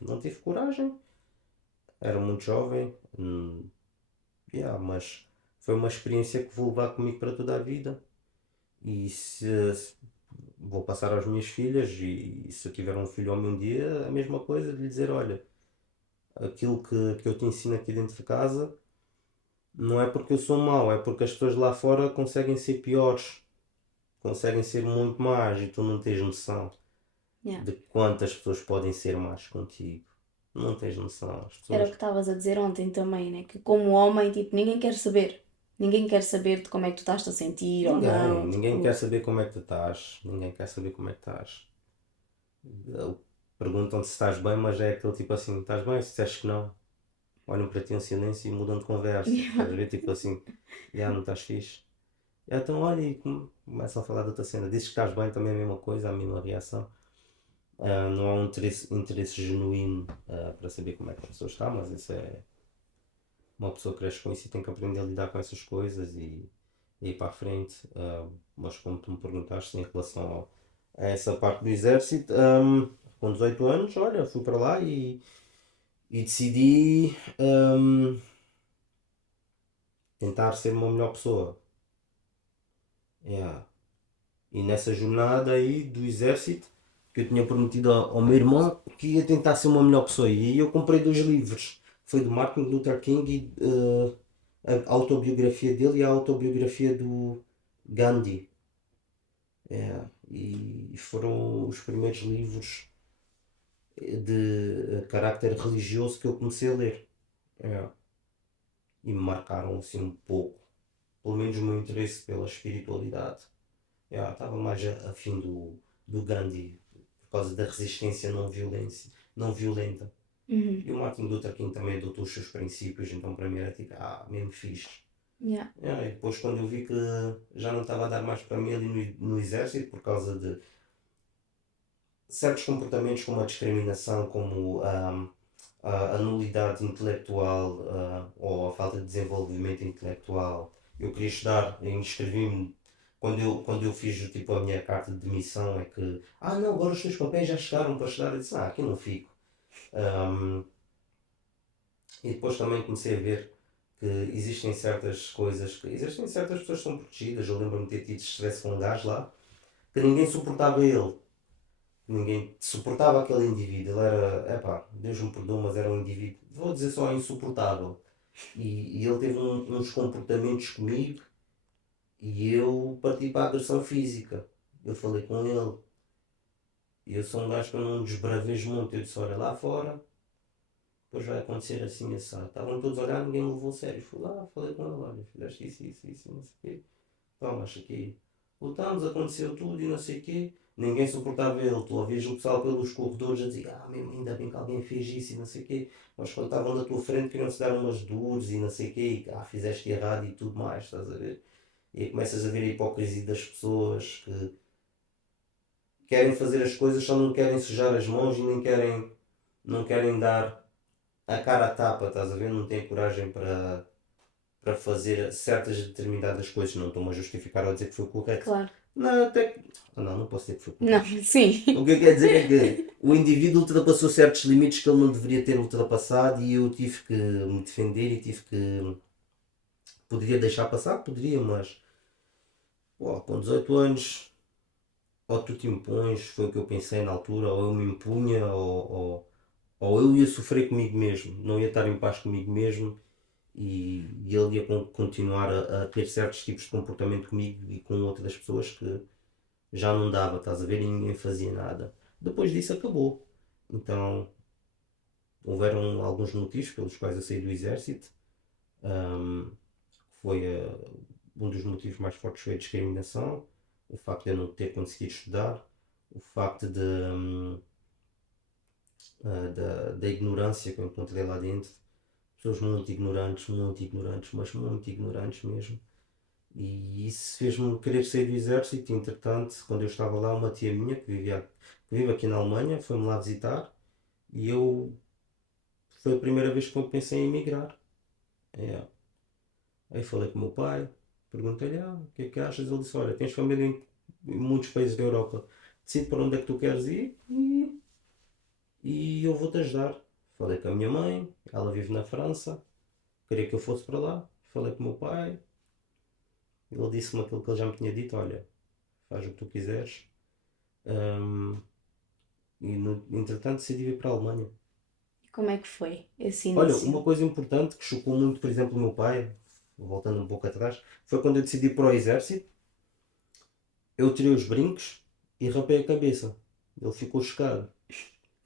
não tive coragem, era muito jovem, yeah, mas foi uma experiência que vou levar comigo para toda a vida. E se vou passar às minhas filhas, e se eu tiver um filho homem um dia, a mesma coisa, de lhe dizer: olha, aquilo que eu te ensino aqui dentro de casa não é porque eu sou mau, é porque as pessoas lá fora conseguem ser piores, conseguem ser muito más e tu não tens noção Yeah. de quantas pessoas podem ser más contigo. Não tens noção. As Era o pessoas. que estavas a dizer ontem também, né? Que como homem, tipo, ninguém quer saber. Ninguém quer saber de como é que tu estás a sentir ou Ninguém. não. Ninguém quer Tipo, saber como é que tu estás. Ninguém quer saber como é que estás. Perguntam-te se estás bem, mas é aquele tipo assim: estás bem? Se disseste que não, olham para ti em silêncio e mudam de conversa. Estás a ver? Tipo assim: já não estás fixe. Então olha e começam a falar de outra cena. Dizes que estás bem, também é a mesma coisa, a mesma reação. Não há um interesse genuíno para saber como é que a pessoa está, mas isso é. Uma pessoa cresce com isso e tem que aprender a lidar com essas coisas e ir para a frente. Mas como tu me perguntaste em relação a essa parte do exército, com 18 anos, olha, fui para lá e decidi tentar ser uma melhor pessoa. Yeah. E nessa jornada aí do exército, que eu tinha prometido ao meu irmão que ia tentar ser uma melhor pessoa. E aí eu comprei dois livros. Foi do Martin Luther King e a autobiografia dele e a autobiografia do Gandhi. É, e foram os primeiros livros de carácter religioso que eu comecei a ler. É, e me marcaram assim um pouco. Pelo menos o meu interesse pela espiritualidade. É, estava mais afim do Gandhi por causa da resistência não violenta. uhum. E o Martin Luther King também adotou os seus princípios, então para mim era tipo, mesmo fixe. Yeah. E depois quando eu vi que já não estava a dar mais para mim ali no exército por causa de certos comportamentos como a discriminação, como a nulidade intelectual ou a falta de desenvolvimento intelectual. Eu queria estudar e inscrevi-me quando eu fiz tipo, a minha carta de demissão é que não, agora os teus papéis já chegaram para estudar. Eu disse, aqui não fico. Um, e depois também comecei a ver que existem certas coisas, que existem certas pessoas que são protegidas. Eu lembro-me de ter tido estresse com um gajo lá que ninguém suportava ele. Ninguém suportava aquele indivíduo. Ele era, epá, Deus me perdoa, mas era um indivíduo, vou dizer só insuportável. E ele teve uns comportamentos comigo e eu parti para a agressão física. Eu falei com ele. E eu sou um gajo que eu não desbravejo muito. Eu disse, olha, lá fora, depois vai acontecer assim, assim. Estavam todos a olhar, ninguém me levou a sério. Fui lá, falei com ele, olha, fizeste isso, não sei o quê. Toma, acho aqui. Lutamos, aconteceu tudo e não sei o quê. Ninguém suportava ele. Tu ouvias o pessoal pelos corredores a dizer, mesmo, ainda bem que alguém fez isso e não sei o quê. Mas quando estavam na tua frente queriam-se dar umas dures e não sei o quê. E, fizeste errado e tudo mais, estás a ver? E aí começas a ver a hipocrisia das pessoas que querem fazer as coisas, só não querem sujar as mãos e nem querem, não querem dar a cara a tapa, estás a ver? Não têm coragem para fazer certas determinadas coisas. Não estou-me a justificar ou a dizer que foi correto. Claro. Não, até que... Não posso dizer que foi Não, correto. sim. O que eu quero dizer é que o indivíduo ultrapassou certos limites que ele não deveria ter ultrapassado e eu tive que me defender e tive que... Poderia deixar passar? Poderia, mas... Pô, com 18 anos, ou tu te impões, foi o que eu pensei na altura, ou eu me impunha, ou eu ia sofrer comigo mesmo, não ia estar em paz comigo mesmo e ele ia continuar a ter certos tipos de comportamento comigo e com outras pessoas que já não dava, estás a ver? E ninguém fazia nada. Depois disso acabou. Então houveram alguns motivos pelos quais eu saí do exército. Um, foi um dos motivos mais fortes foi a discriminação, o facto de eu não ter conseguido estudar, o facto da ignorância que eu encontrei lá dentro. Pessoas muito ignorantes, mas muito ignorantes mesmo. E isso fez-me querer sair do exército. Entretanto, quando eu estava lá, uma tia minha que vive aqui na Alemanha foi-me lá visitar e foi a primeira vez que eu pensei em emigrar. É. Aí falei com o meu pai, perguntei-lhe, o que é que achas? Ele disse, olha, tens família em muitos países da Europa, decide para onde é que tu queres ir e eu vou-te ajudar. Falei com a minha mãe, ela vive na França, queria que eu fosse para lá. Falei com o meu pai, ele disse-me aquilo que ele já me tinha dito, olha, faz o que tu quiseres. Hum, Entretanto decidi vir para a Alemanha. Como é que foi esse Olha, uma início? coisa importante que chocou muito, por exemplo, o meu pai, voltando um pouco atrás, foi quando eu decidi ir para o exército. Eu tirei os brincos e rapei a cabeça. Ele ficou chocado.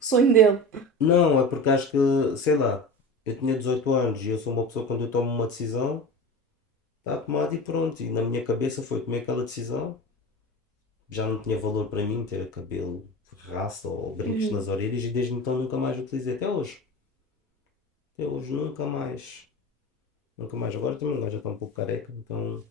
O sonho dele. Não, é porque acho que, sei lá, eu tinha 18 anos e eu sou uma pessoa quando eu tomo uma decisão, está tomada e pronto. E na minha cabeça foi tomei aquela decisão, já não tinha valor para mim ter cabelo rasta ou brincos nas Uhum. orelhas e desde então nunca mais utilizei. Até hoje. Até hoje nunca mais. Nunca mais. Agora também agora já está um pouco careca, então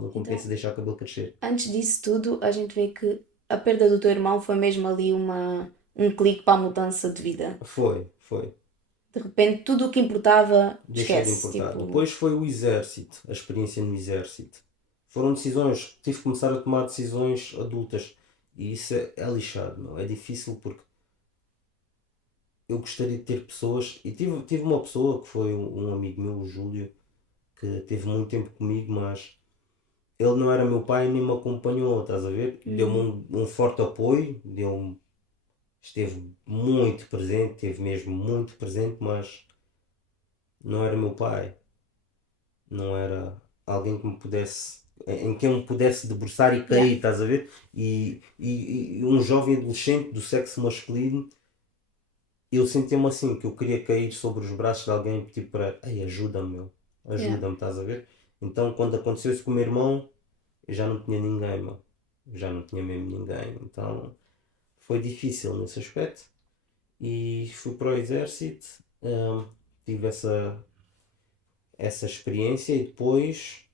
não compensa Então, deixar o cabelo crescer. antes disso tudo, a gente vê que a perda do teu irmão foi mesmo ali um clique para a mudança de vida. Foi, foi. De repente, tudo o que importava, Deixei de esquece. importar. Tipo, Depois foi o exército, a experiência no exército. Foram decisões, tive que começar a tomar decisões adultas. E isso é lixado, não? É difícil porque eu gostaria de ter pessoas. E tive uma pessoa que foi um amigo meu, o Júlio, que teve muito tempo comigo, mas ele não era meu pai nem me acompanhou, estás a ver? Deu-me uhum. um forte apoio, esteve muito presente, esteve mesmo muito presente, mas não era meu pai. Não era alguém que me pudesse, em quem eu me pudesse debruçar e Yeah. cair, estás a ver? E um jovem adolescente do sexo masculino, eu sentia-me assim, que eu queria cair sobre os braços de alguém, tipo, para, ei, ajuda-me, meu, Yeah. ajuda-me, estás a ver? Então, quando aconteceu isso com o meu irmão, eu já não tinha ninguém, meu, já não tinha mesmo ninguém, então foi difícil nesse aspecto. E fui para o exército, tive essa experiência e depois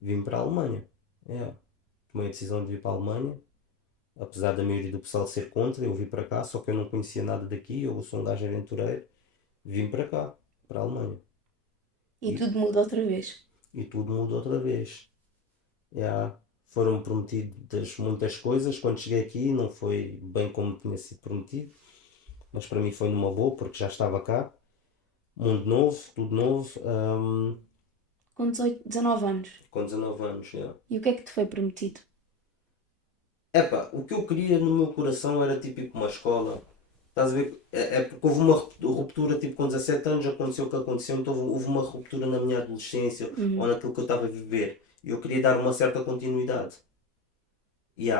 vim para a Alemanha. É, tomei a decisão de vir para a Alemanha, apesar da maioria do pessoal ser contra, eu vim para cá, só que eu não conhecia nada daqui, eu sou um gajo aventureiro, vim para cá, para a Alemanha. E E, tudo muda outra vez. e tudo mudou outra vez. É, foram prometidas muitas coisas, quando cheguei aqui não foi bem como tinha sido prometido, mas para mim foi numa boa, porque já estava cá. Mundo novo, tudo novo, Com 18, 19 anos. com 19 anos. É. E o que é que te foi prometido? Epá, o que eu queria no meu coração era tipo ir para uma escola. Estás a ver? É porque houve uma ruptura tipo com 17 anos, aconteceu o que aconteceu, então houve uma ruptura na minha adolescência ou Uhum. naquilo que eu estava a viver. E eu queria dar uma certa continuidade.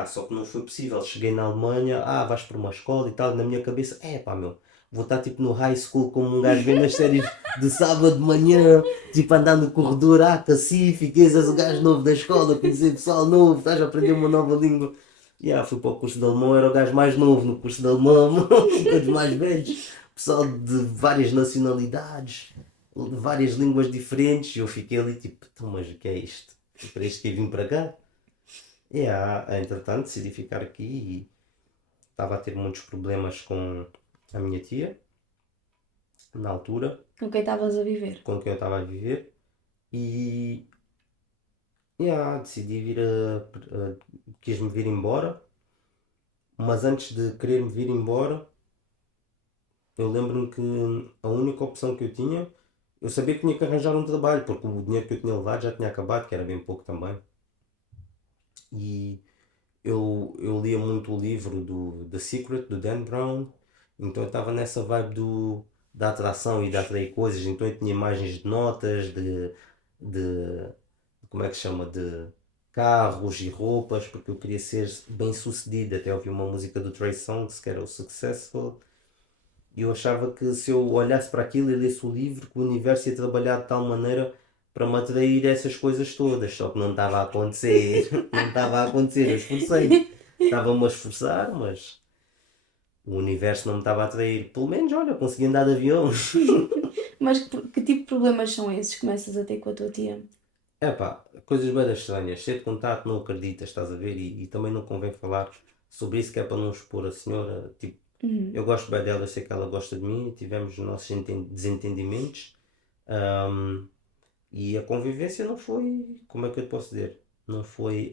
Só que não foi possível. Cheguei na Alemanha, vais para uma escola e tal, na minha cabeça, pá meu, vou estar tipo no high school como um gajo vê nas séries de sábado de manhã, tipo andar no corredor, Cacífico, és o gajo novo da escola, conhecer pessoal novo, estás a aprender uma nova língua. Fui para o curso de alemão, era o gajo mais novo no curso de alemão, os mais velhos, pessoal de várias nacionalidades, de várias línguas diferentes, e eu fiquei ali tipo, então, mas o que é isto? É para isto que eu vim para cá? Entretanto decidi ficar aqui e estava a ter muitos problemas com a minha tia, na altura, Com quem estavas a viver? com quem eu estava a viver, e decidi quis-me vir embora, mas antes de querer-me vir embora, eu lembro-me que a única opção que eu tinha, eu sabia que tinha que arranjar um trabalho, porque o dinheiro que eu tinha levado já tinha acabado, que era bem pouco também. E eu lia muito o livro do The Secret, do Dan Brown, então eu estava nessa vibe da atração e de atrair coisas, então eu tinha imagens de notas, de como é que se chama, de carros e roupas, porque eu queria ser bem sucedido, até ouvi uma música do Trey Songz que era o Successful, e eu achava que se eu olhasse para aquilo e lesse o livro, que o universo ia trabalhar de tal maneira para me atrair essas coisas todas. Só que não estava a acontecer. Não estava a acontecer. Eu esforcei. Estava-me a esforçar, mas o universo não me estava a atrair. Pelo menos, olha, consegui andar de avião. Mas que tipo de problemas são esses que começas a ter com a tua tia? Coisas bem estranhas. Cheio de contato, não acreditas, estás a ver? E também não convém falar sobre isso, que é para não expor a senhora. Tipo, eu gosto bem dela, eu sei que ela gosta de mim. Tivemos os nossos desentendimentos. Ahm, E a convivência não foi, como é que eu te posso dizer? Não foi,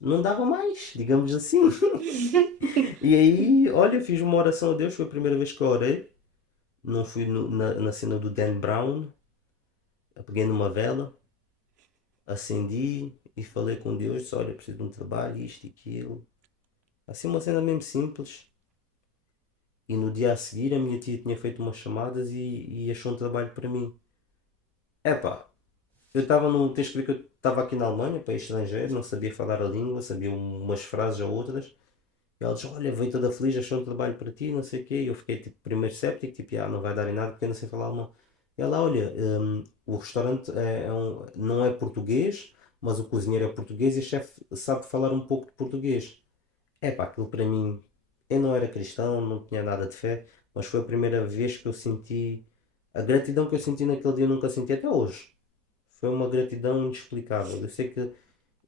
não dava mais, digamos assim. E aí, olha, fiz uma oração a Deus, foi a primeira vez que eu orei. Não fui na cena do Dan Brown. Eu peguei numa vela, acendi e falei com Deus, disse, olha, preciso de um trabalho, isto e aquilo. Assim uma cena mesmo simples. E no dia a seguir a minha tia tinha feito umas chamadas e achou um trabalho para mim. Epá, eu estava no. Tens que ver que eu estava aqui na Alemanha, país estrangeiro, não sabia falar a língua, sabia umas frases ou outras. E ela disse: olha, veio toda feliz, achou um trabalho para ti, não sei o quê. E eu fiquei tipo, primeiro séptico, tipo, não vai dar em nada porque eu não sei falar alemão. E ela: olha, o restaurante não é português, mas o cozinheiro é português e a chefe sabe falar um pouco de português. Aquilo para mim, eu não era cristão, não tinha nada de fé, mas foi a primeira vez que eu senti. A gratidão que eu senti naquele dia eu nunca senti até hoje. Foi uma gratidão inexplicável. Eu sei que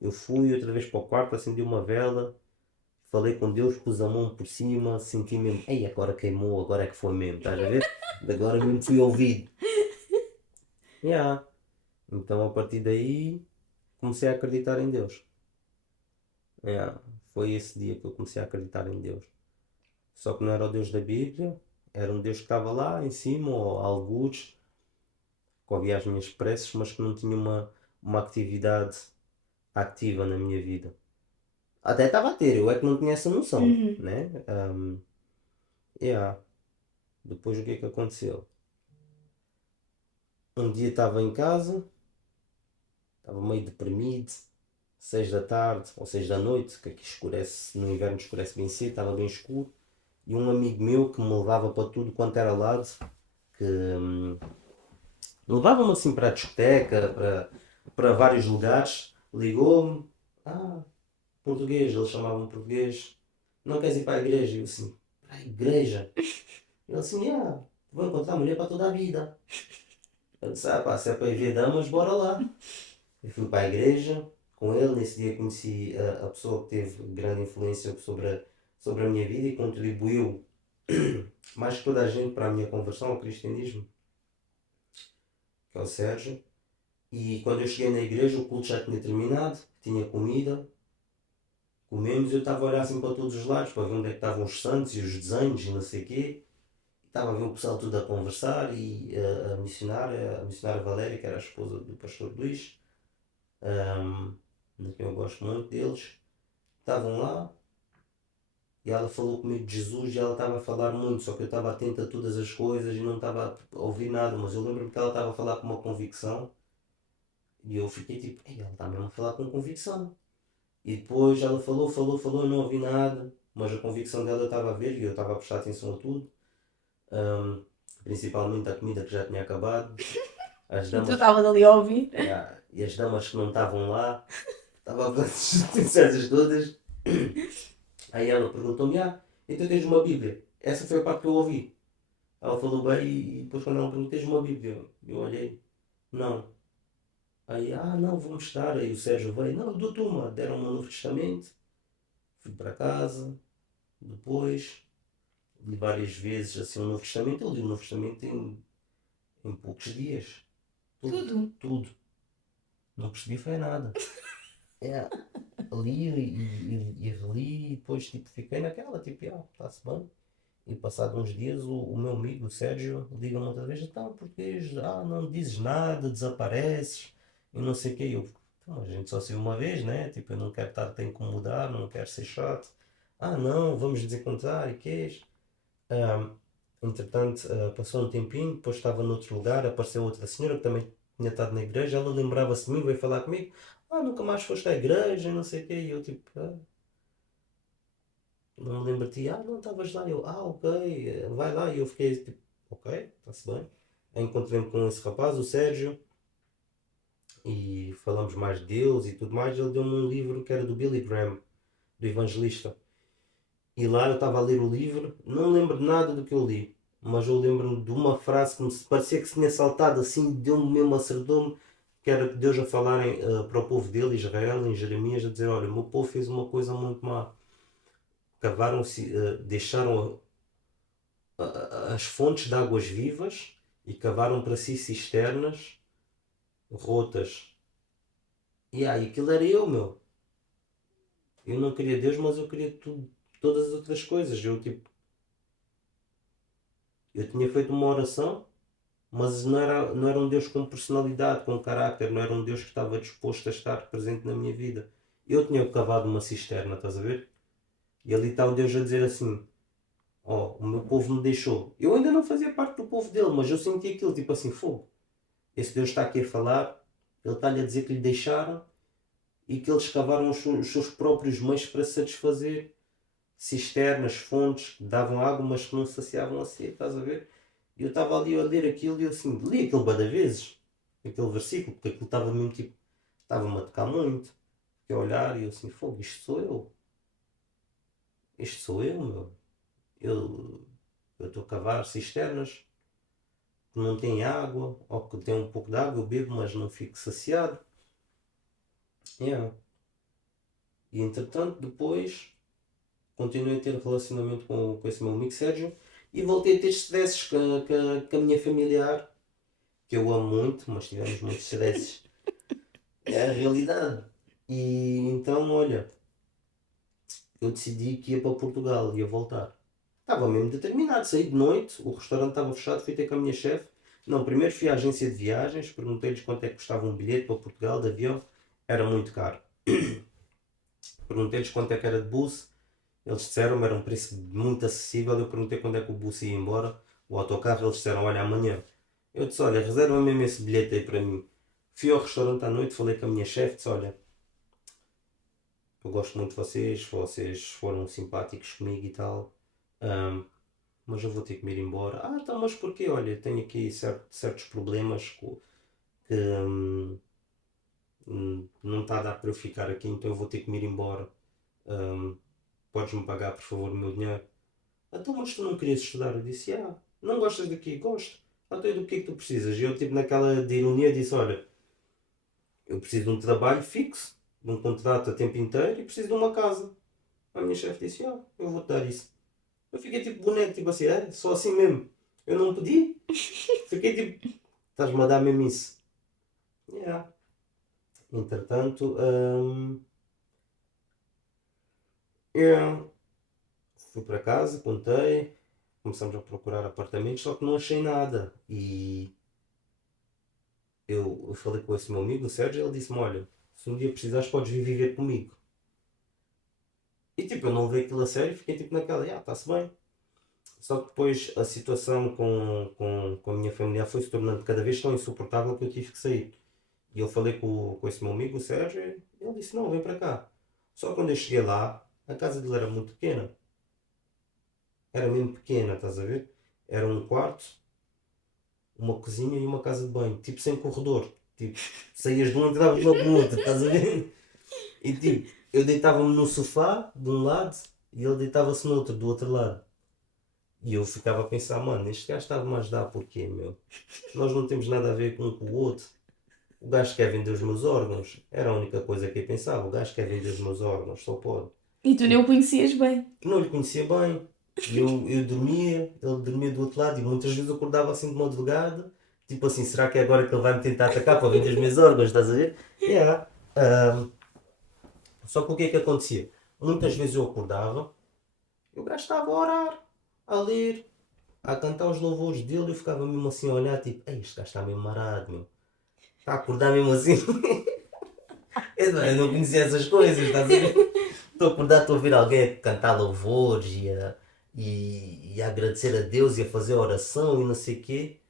eu fui outra vez para o quarto, acendi uma vela, falei com Deus, pus a mão por cima, senti mesmo, ei, agora queimou, agora é que foi mesmo, estás a ver? Agora mesmo fui ouvido. Yeah. Então a partir daí comecei a acreditar em Deus. Yeah. Foi esse dia que eu comecei a acreditar em Deus. Só que não era o Deus da Bíblia, era um Deus que estava lá em cima, ou algures, que ouvia as minhas preces, mas que não tinha uma atividade ativa na minha vida. Até estava a ter, eu é que não tinha essa noção, Uhum. né? Yeah. Depois o que é que aconteceu? Um dia estava em casa, estava meio deprimido, 6 da tarde ou 6 da noite, que aqui escurece, no inverno escurece bem cedo, estava bem escuro, e um amigo meu que me levava para tudo quanto era lado, que levava-me assim para a discoteca, para vários lugares, ligou-me, português, eles chamavam português, não queres ir para a igreja? E eu assim, para a igreja? Ele assim, vou encontrar mulher para toda a vida. Eu disse, se é para ir ver damas, bora lá. Eu fui para a igreja com ele, nesse dia conheci a pessoa que teve grande influência sobre a minha vida e contribuiu mais que toda a gente para a minha conversão ao cristianismo, que é o Sérgio. E quando eu cheguei na igreja, o culto já tinha terminado, tinha comida, comemos, eu estava a olhar assim para todos os lados, para ver onde é que estavam os santos e os desenhos e não sei o quê. Estava a ver o pessoal tudo a conversar e a missionária Valéria, que era a esposa do pastor Luís, de quem eu gosto muito deles, estavam lá e ela falou comigo de Jesus e ela estava a falar muito, só que eu estava atento a todas as coisas e não estava a ouvir nada, mas eu lembro-me que ela estava a falar com uma convicção e eu fiquei tipo, ei, ela está mesmo a falar com convicção. E depois ela falou, falou, falou, eu não ouvi nada, mas a convicção dela eu estava a ver e eu estava a prestar atenção a tudo, Ahm, principalmente a comida que já tinha acabado, as E tu damas, estavas ali a ouvir. yeah, e as damas que não estavam lá, estava a fazer as coisas todas. Aí ela perguntou-me, então tens uma Bíblia? Essa foi a parte que eu ouvi. Ela falou bem e depois quando ela perguntou, tens uma Bíblia? Eu olhei, não. Aí, não, vamos estar. Aí o Sérgio veio, não, dou-te uma. Deram-me o Novo Testamento, fui para casa, depois li várias vezes assim o Novo Testamento. Eu li o Novo Testamento em poucos dias. Tudo, Tudo. tudo. Não percebi foi nada. É, li e reli e depois tipo, fiquei naquela, tipo, está-se bem. E passado uns dias o meu amigo, o Sérgio, liga-me outra vez, então português, não dizes nada, desapareces e não sei o quê. Eu, então, a gente só se viu uma vez, né? Tipo, eu não quero estar a incomodar, não quero ser chato. Não, vamos desencontrar e quês. Ah, entretanto, passou um tempinho, depois estava noutro lugar, apareceu outra senhora que também tinha estado na igreja, ela lembrava-se de mim, veio falar comigo, nunca mais foste à igreja, e não sei o quê. E eu tipo, não me lembro de ti, não estavas lá. Eu, ok, vai lá. E eu fiquei tipo, ok, está-se bem. Aí encontrei-me com esse rapaz, o Sérgio, e falamos mais de Deus e tudo mais. Ele deu-me um livro que era do Billy Graham, do Evangelista. E lá eu estava a ler o livro, não lembro de nada do que eu li, mas eu lembro-me de uma frase que me parecia que se tinha saltado assim, deu-me mesmo, acertou-me, que era Deus a falar para o povo dele, Israel, em Jeremias, a dizer, olha, o meu povo fez uma coisa muito má. Cavaram, deixaram as fontes de águas vivas e cavaram para si cisternas rotas. E aquilo era eu, meu. Eu não queria Deus, mas eu queria tudo, todas as outras coisas. Eu tinha feito uma oração, mas não era um Deus com personalidade, com carácter, não era um Deus que estava disposto a estar presente na minha vida. Eu tinha cavado uma cisterna, estás a ver? E ali está o Deus a dizer assim: o meu povo me deixou. Eu ainda não fazia parte do povo dele, mas eu senti aquilo, tipo assim, fogo. Esse Deus está aqui a falar, ele está-lhe a dizer que lhe deixaram e que eles cavaram os seus próprios meios para satisfazer cisternas, fontes que davam água, mas que não saciavam a sede, estás a ver? E eu estava ali a ler aquilo e eu assim, li aquilo bada vezes, aquele versículo, porque aquilo estava mesmo tipo, estava-me a tocar muito. Fiquei a olhar e eu assim, fogo, isto sou eu. Isto sou eu, meu. Eu estou a cavar cisternas que não têm água, ou que têm um pouco de água, eu bebo, mas não fico saciado. Yeah. E entretanto, depois, continuei a ter relacionamento com esse meu amigo Sérgio e voltei a ter stresses com a minha familiar, que eu amo muito, mas tivemos muitos stresses. É a realidade. E então, olha, eu decidi que ia para Portugal, ia voltar. Estava mesmo determinado, saí de noite, o restaurante estava fechado, fui ter com a minha chefe. Não, primeiro fui à agência de viagens, perguntei-lhes quanto é que custava um bilhete para Portugal de avião, era muito caro. Perguntei-lhes quanto é que era de bus, eles disseram, era um preço muito acessível. Eu perguntei quando é que o bus ia embora, o autocarro, eles disseram, olha, amanhã. Eu disse, olha, reserva mesmo esse bilhete aí para mim. Fui ao restaurante à noite, falei com a minha chefe, disse, olha, eu gosto muito de vocês, vocês foram simpáticos comigo e tal, ahm, mas eu vou ter que me ir embora. Então, mas porquê? Olha, tenho aqui certos problemas que não está a dar para eu ficar aqui, então eu vou ter que me ir embora. Ahm, Podes-me pagar, por favor, o meu dinheiro? Então, mas tu não querias estudar? Eu disse, não gostas daqui? Gosto. Então, e do que é que tu precisas? E eu, tipo, naquela de ironia, disse, olha, eu preciso de um trabalho fixo, de um contrato a tempo inteiro e preciso de uma casa. A minha chefe disse, eu vou-te dar isso. Eu fiquei tipo boneco, tipo assim, só assim mesmo. Eu não pedi. Fiquei tipo, estás-me a dar mesmo isso. Yeah. Entretanto, eu fui para casa, contei, começamos a procurar apartamentos, só que não achei nada. E eu falei com esse meu amigo, o Sérgio, ele disse-me, olha, se um dia precisares podes vir viver comigo. E tipo, eu não levei aquilo a sério, fiquei tipo naquela, está-se bem. Só que depois a situação com a minha família foi se tornando cada vez tão insuportável que eu tive que sair. E eu falei com esse meu amigo, o Sérgio, e ele disse, não, vem para cá. Só que quando eu cheguei lá, a casa dele era muito pequena. era mesmo pequena, estás a ver? Era um quarto, uma cozinha e uma casa de banho, tipo sem corredor. Tipo, saías de um e entravas logo no outro, estás a ver? E tipo, eu deitava-me no sofá de um lado e ele deitava-se no outro, do outro lado. E eu ficava a pensar, mano, este gajo estava-me a ajudar porquê, meu? Nós não temos nada a ver com um com o outro. O gajo quer vender os meus órgãos. Era a única coisa que eu pensava. O gajo quer vender os meus órgãos, só pode. E tu nem o conhecias bem. Não lhe conhecia bem. E eu dormia, ele dormia do outro lado e muitas vezes eu acordava assim de madrugada. Tipo assim, será que é agora que ele vai me tentar atacar para vender os meus órgãos, estás a ver? Yeah. Ahm, Só que o que é que acontecia? Muitas vezes eu acordava, eu gajo estava a orar, a ler, a cantar os louvores dele e eu ficava mesmo assim a olhar, tipo, ei, este gajo está mesmo marado, meu. Está a acordar mesmo assim. Eu não conhecia essas coisas, estás a ver? Estou a acordar, estou a ouvir alguém a cantar louvores e a agradecer a Deus e a fazer oração e não sei o quê.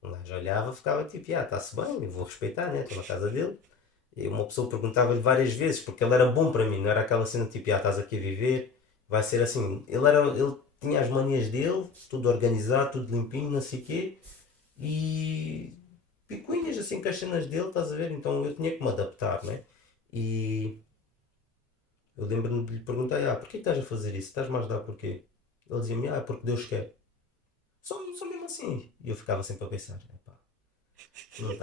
Um gajo olhava, ficava tipo, ah, está-se bem, eu vou respeitar, né? Estou na casa dele. E uma pessoa perguntava-lhe várias vezes, porque ele era bom para mim, não era aquela cena tipo, ah, estás aqui a viver, vai ser assim. Ele tinha as manias dele, tudo organizado, tudo limpinho, não sei o quê, e picuinhas assim com as cenas dele, estás a ver? Então eu tinha que me adaptar, né? E eu lembro-me de lhe perguntar, ah, porquê estás a fazer isso? Estás-me a ajudar porquê? Ele dizia-me, ah, é porque Deus quer. Só mesmo assim. E eu ficava sempre a pensar, epá,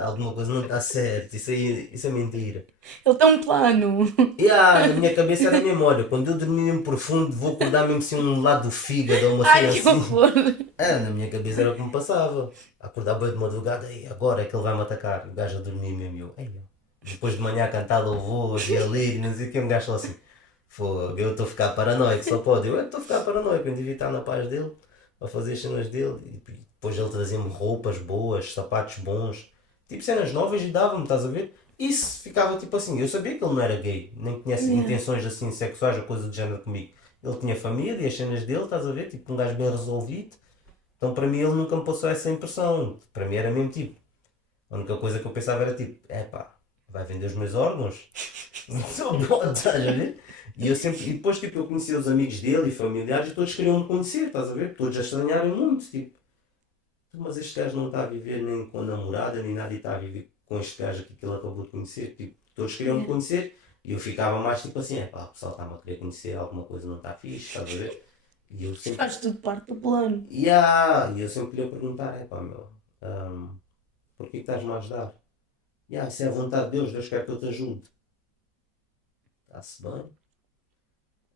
alguma coisa não está certa, isso é mentira. Ele tem um plano. E na minha cabeça era mesmo, olha, quando eu dormir mesmo profundo, vou acordar mesmo assim um lado do fígado ou uma Ai, cena que assim. horror. Na minha cabeça era o que me passava. Acordar bem de madrugada, e agora é que ele vai me atacar. O gajo a dormir mesmo, e eu, ei, depois de manhã a cantar louvores e a ler e não sei o que, um gajo falou assim, fogo, eu estou a ficar paranoico, só pode. Eu estou a ficar paranoico, eu devia estar na paz dele, a fazer as cenas dele. E depois ele trazia-me roupas boas, sapatos bons, tipo cenas novas e dava-me, estás a ver? Isso ficava tipo assim, eu sabia que ele não era gay, nem tinha Yeah. intenções assim sexuais ou coisa do género comigo. Ele tinha família e as cenas dele, estás a ver? Tipo um gajo bem resolvido. Então para mim ele nunca me passou essa impressão. Para mim era mesmo tipo. A única coisa que eu pensava era tipo, pá, vai vender os meus órgãos? Só pode, estás a ver? E eu sempre. E depois tipo, eu conhecia os amigos dele e familiares e todos queriam me conhecer, estás a ver? Todos a estranharem muito, tipo, mas este gajo não está a viver nem com a namorada nem nada e está a viver com este gajo aqui que ele acabou de conhecer. Tipo, todos queriam me Yeah. conhecer e eu ficava mais tipo assim, pá, o pessoal está-me a querer conhecer, alguma coisa não está fixe, estás a ver? E eu sempre. Faz tudo parte do plano. E eu sempre queria perguntar, pá, meu, porquê que estás-me a ajudar? Se é a vontade de Deus, Deus quer que eu te ajude. Está-se bem.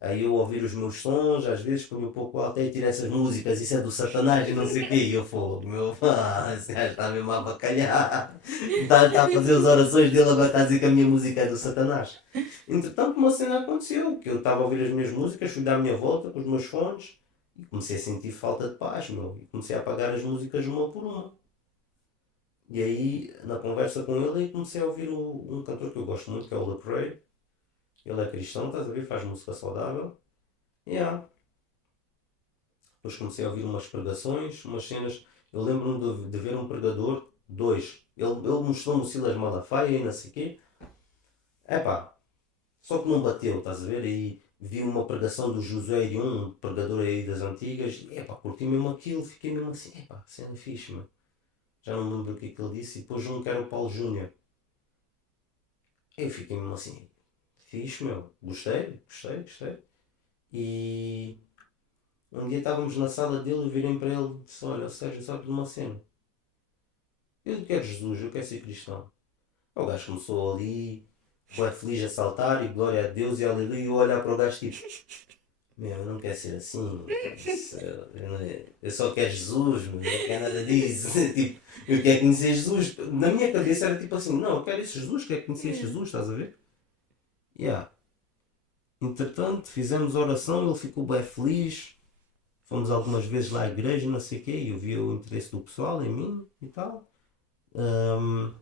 Aí eu ouvir os meus sons, às vezes ponho um pouco alto e tiro essas músicas, isso é do Satanás e não sei o quê. E eu falo, meu pá, esse gajo está mesmo a abacalhar. Está a fazer as orações dele, agora está a dizer que a minha música é do Satanás. Entretanto, uma cena aconteceu, que eu estava a ouvir as minhas músicas, fui dar a minha volta com os meus fones e comecei a sentir falta de paz, meu. E comecei a apagar as músicas uma por uma. E aí, na conversa com ele, aí comecei a ouvir um cantor que eu gosto muito, que é o Lecrae. Ele é cristão, estás a ver? Faz música saudável. Yeah. Depois comecei a ouvir umas pregações, umas cenas. Eu lembro-me de ver um pregador, dois. Ele mostrou-me o Silas Malafaia e não sei o quê. Epá, só que não bateu, estás a ver? Aí vi uma pregação do Josué Irion, um pregador aí das antigas. E epá, curti mesmo aquilo, fiquei mesmo assim, epá, cena fixe, mano. Já não me lembro o que é que ele disse. E depois um que era o Paulo Júnior. Eu fiquei mesmo assim, fixe, meu. Gostei, gostei, gostei. E um dia estávamos na sala dele e virei para ele e disse, olha, Sérgio, sabe de uma cena? Eu quero Jesus, eu quero ser cristão. O gajo começou ali, foi feliz a saltar e glória a Deus e aleluia, e eu olhar para o gajo tipo, meu, eu não quero ser assim, eu só quero Jesus, meu, eu não quero nada disso. Tipo, eu quero conhecer Jesus. Na minha cabeça era tipo assim, não, eu quero esse Jesus, quero conhecer Jesus, estás a ver? Yeah. Entretanto, fizemos oração, ele ficou bem feliz. Fomos algumas vezes lá à igreja, não sei o quê, e eu via o interesse do pessoal em mim e tal. Ahm,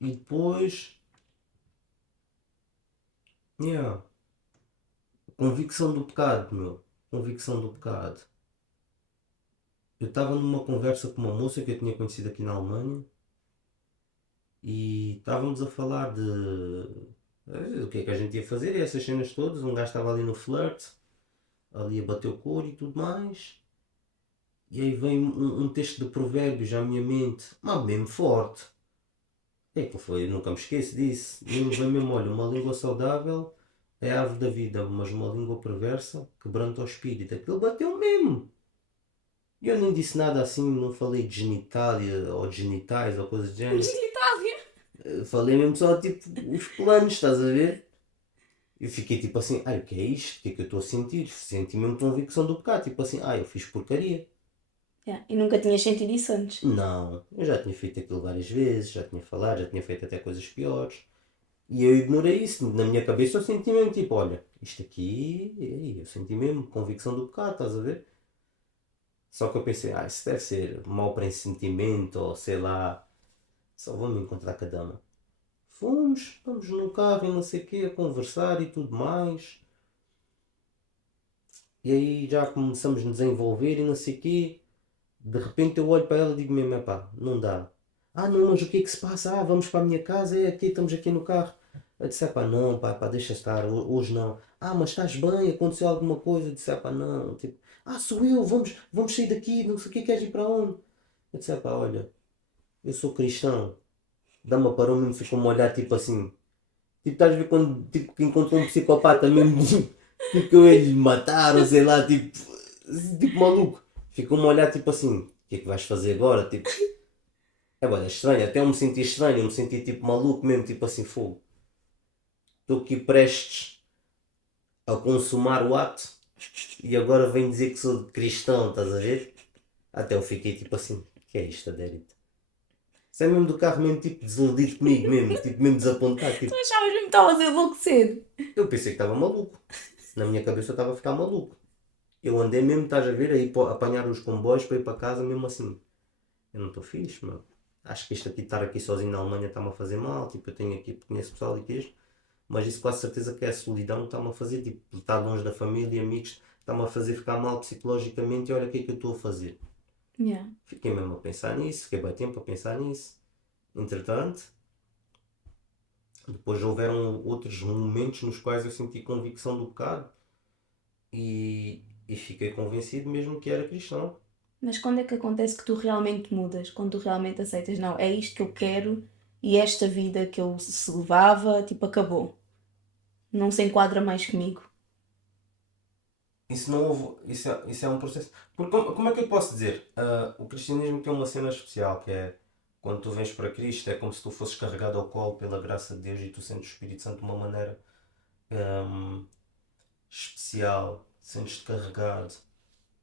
e depois, yeah, convicção do pecado, meu. Convicção do pecado. Eu estava numa conversa com uma moça que eu tinha conhecido aqui na Alemanha e estávamos a falar de o que é que a gente ia fazer e essas cenas todas. Um gajo estava ali no flirt, ali a bater o couro e tudo mais. E aí vem um texto de provérbios à minha mente, mas mesmo forte. É que foi, eu nunca me esqueço disso. Mesmo, vem mesmo, olha, uma língua saudável é a árvore da vida, mas uma língua perversa quebranta o espírito. Aquilo bateu mesmo. E eu nem disse nada assim, não falei de genitália ou de genitais ou coisa do género. Itália. Falei mesmo só tipo os planos, estás a ver? Eu fiquei tipo assim, ai, o que é isto? O que é que eu estou a sentir? Senti mesmo convicção do pecado, tipo assim, ai, eu fiz porcaria. Yeah. E nunca tinhas sentido isso antes. Não, eu já tinha feito aquilo várias vezes, já tinha falado, já tinha feito até coisas piores. E eu ignorei isso. Na minha cabeça eu senti mesmo tipo, olha, isto aqui, eu senti mesmo convicção do pecado, estás a ver? Só que eu pensei, ah, isso deve ser mau pressentimento, ou sei lá, só vou me encontrar com a dama. Fomos, estamos no carro e não sei o quê, a conversar e tudo mais. E aí já começamos a nos desenvolver e não sei o quê. De repente eu olho para ela e digo mesmo, pá, não dá. Ah não, mas o que é que se passa? Ah, vamos para a minha casa, é aqui, estamos aqui no carro. Eu disse, pá, não, pá, deixa estar, hoje não. Ah, mas estás bem, aconteceu alguma coisa? Eu disse, pá, não, tipo, ah, sou eu, vamos sair daqui, não sei o que, queres ir para onde? Eu disse, pá, olha, eu sou cristão. Dá-me parou-me e ficou-me a olhar tipo assim. Tipo, estás a ver quando tipo, que encontrou um psicopata mesmo, tipo que eu ia lhe matar ou sei lá, tipo maluco. Ficou-me a olhar tipo assim, o que é que vais fazer agora? Tipo, é estranho, até eu me senti estranho, eu me senti tipo maluco mesmo, tipo assim, fogo. Estou aqui prestes a consumar o ato e agora vem dizer que sou cristão, estás a ver? Até eu fiquei tipo assim, que é isto, Adérito? Isso é mesmo do carro mesmo tipo desiludido comigo mesmo, tipo mesmo desapontado, Tu tipo, achavas mesmo que estavas a enlouquecer? eu pensei que estava maluco. Na minha cabeça eu estava a ficar maluco. Eu andei mesmo, estás a ver, aí apanhar os comboios para ir para casa mesmo assim. Eu não estou fixe, meu. Acho que isto aqui, estar aqui sozinho na Alemanha está-me a fazer mal. Tipo, eu tenho aqui, conheço pessoal e queijo. Mas isso quase certeza que é a solidão que está-me a fazer. Tipo, estar longe da família e amigos está-me a fazer ficar mal psicologicamente e olha o que é que eu estou a fazer. Yeah. Fiquei mesmo a pensar nisso, fiquei bem tempo a pensar nisso. Entretanto, depois houveram outros momentos nos quais eu senti convicção do pecado e fiquei convencido mesmo que era cristão. Mas quando é que acontece que tu realmente mudas? Quando tu realmente aceitas, não, é isto que eu quero e esta vida que eu se levava, tipo, acabou. Não se enquadra mais comigo. Isso não houve, isso é um processo. Porque como é que eu posso dizer? O cristianismo tem uma cena especial que é quando tu vens para Cristo, é como se tu fosses carregado ao colo pela graça de Deus e tu sentes o Espírito Santo de uma maneira hum, especial, sentes-te carregado.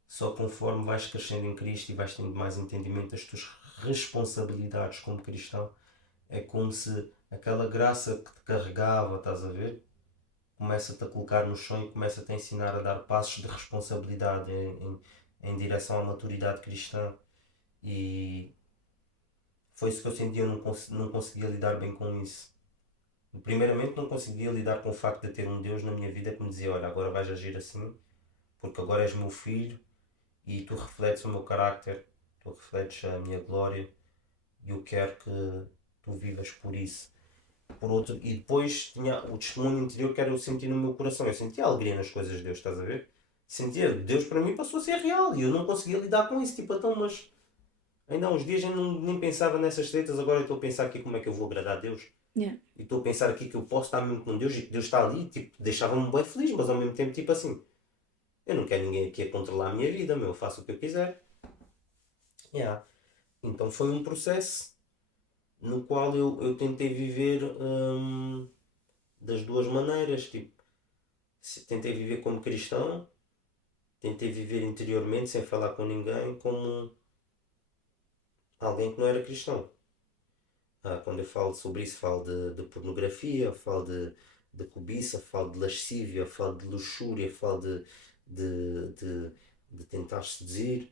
Só conforme vais crescendo em Cristo e vais tendo mais entendimento das tuas responsabilidades como cristão, é como se aquela graça que te carregava, estás a ver? Começa-te a colocar no chão e começa-te a ensinar a dar passos de responsabilidade em direção à maturidade cristã. E foi isso que eu senti, eu não conseguia lidar bem com isso. Primeiramente, não conseguia lidar com o facto de ter um Deus na minha vida que me dizia: olha, agora vais agir assim, porque agora és meu filho e tu refletes o meu carácter, tu refletes a minha glória e eu quero que tu vivas por isso. Por outro, e depois tinha o testemunho interior que era eu sentir no meu coração. Eu sentia alegria nas coisas de Deus, estás a ver? Sentia, Deus para mim passou a ser real e eu não conseguia lidar com isso. Tipo, então, mas ainda há uns dias eu nem pensava nessas tretas, agora eu estou a pensar aqui como é que eu vou agradar a Deus. Yeah. E estou a pensar aqui que eu posso estar mesmo com Deus e que Deus está ali, tipo, deixava-me bem feliz, mas ao mesmo tempo, tipo assim, eu não quero ninguém aqui a controlar a minha vida, meu, eu faço o que eu quiser. Yeah. Então foi um processo no qual eu tentei viver das duas maneiras, tipo, tentei viver como cristão, tentei viver interiormente sem falar com ninguém como alguém que não era cristão. Quando eu falo sobre isso, falo de pornografia, falo de cobiça, falo de lascívia, falo de luxúria, falo de, de, de tentar seduzir,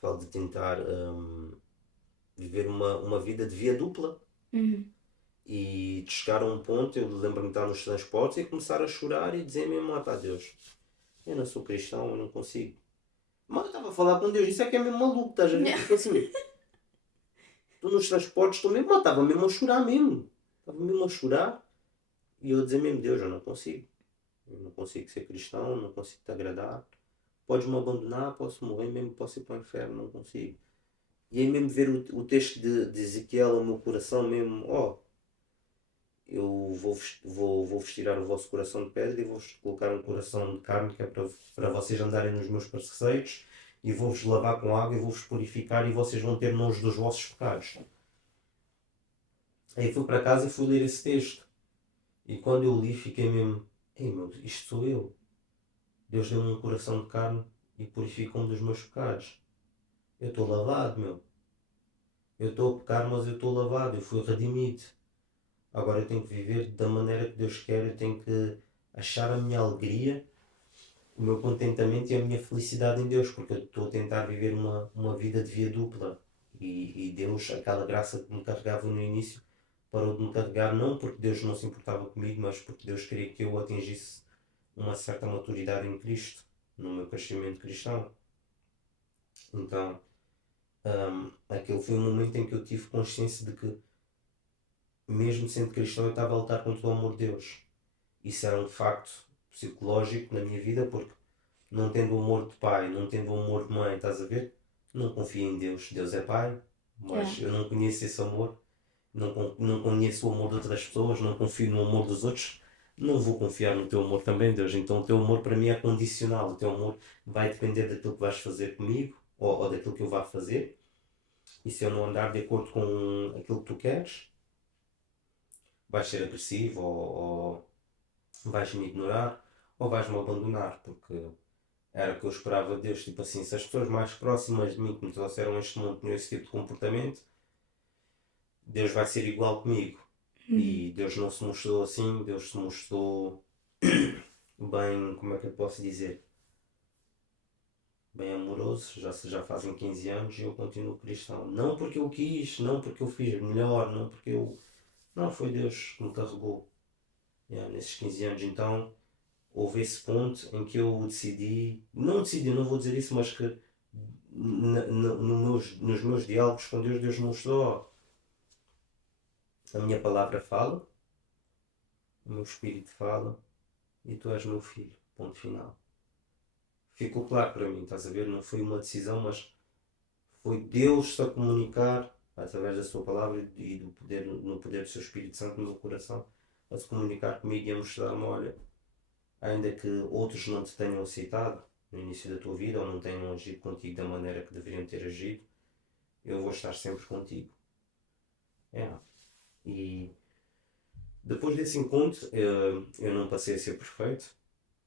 falo de tentar viver uma vida de via dupla. Uhum. E de chegar a um ponto, eu lembro-me de estar nos transportes e começar a chorar e dizer mesmo: ah pá, Deus, eu não sou cristão, eu não consigo. Mas eu estava a falar com Deus, isso é que é mesmo maluco, estás a ver? Yeah. Tipo assim, tu nos transportes, tu mesmo, estava mesmo a chorar mesmo. Estava mesmo a chorar e eu a dizer mesmo: Deus, eu não consigo. Eu não consigo ser cristão, não consigo te agradar. podes-me abandonar, posso morrer mesmo, posso ir para o inferno, não consigo. E aí mesmo ver o texto de Ezequiel, o meu coração mesmo, eu vou-vos tirar o vosso coração de pedra e vou-vos colocar um coração de carne, que é para vocês andarem nos meus preceitos, e vou-vos lavar com água e vou-vos purificar e vocês vão ter nojo dos vossos pecados. Aí fui para casa e fui ler esse texto. E quando eu li fiquei mesmo, ei meu, isto sou eu. Deus deu-me um coração de carne e purificou-me dos meus pecados. Eu estou lavado, meu. Eu estou a pecar, mas eu estou lavado, eu fui redimido. Agora eu tenho que viver da maneira que Deus quer, eu tenho que achar a minha alegria, o meu contentamento e a minha felicidade em Deus, porque eu estou a tentar viver uma vida de via dupla. E Deus, aquela graça que me carregava no início, parou de me carregar, não porque Deus não se importava comigo, mas porque Deus queria que eu atingisse uma certa maturidade em Cristo, no meu crescimento cristão. Então, aquele foi um momento em que eu tive consciência de que, mesmo sendo cristão, eu estava a lutar contra o amor de Deus. Isso era um facto psicológico na minha vida, porque não tendo o amor de pai, não tendo o amor de mãe, estás a ver? Não confio em Deus. Deus é pai, Yeah. mas eu não conheço esse amor, não conheço o amor de outras pessoas, não confio no amor dos outros. Não vou confiar no teu amor também, Deus. Então o teu amor para mim é condicional. O teu amor vai depender daquilo que vais fazer comigo ou daquilo que eu vá fazer. E se eu não andar de acordo com aquilo que tu queres, vais ser agressivo ou vais-me ignorar ou vais-me abandonar, porque era o que eu esperava de Deus. Tipo assim, se as pessoas mais próximas de mim que me trouxeram este mundo tinham esse tipo de comportamento, Deus vai ser igual comigo. E Deus não se mostrou assim, Deus se mostrou bem, como é que eu posso dizer? Bem amoroso, já fazem 15 anos e eu continuo cristão. Não porque eu quis, não porque eu fiz melhor, não porque eu. Não, foi Deus que me carregou. Nesses 15 anos, então, houve esse ponto em que eu decidi, não decidi, não vou dizer isso, mas que nos meus diálogos com Deus, Deus mostrou: a minha palavra fala, o meu espírito fala e tu és meu filho. Ponto final. Ficou claro para mim, estás a ver? Não foi uma decisão, mas foi Deus a comunicar através da sua palavra e do poder, no poder do seu Espírito Santo no meu coração, a se comunicar comigo e a mostrar-me: olha, ainda que outros não te tenham aceitado no início da tua vida ou não tenham agido contigo da maneira que deveriam ter agido, eu vou estar sempre contigo. E depois desse encontro, eu não passei a ser perfeito,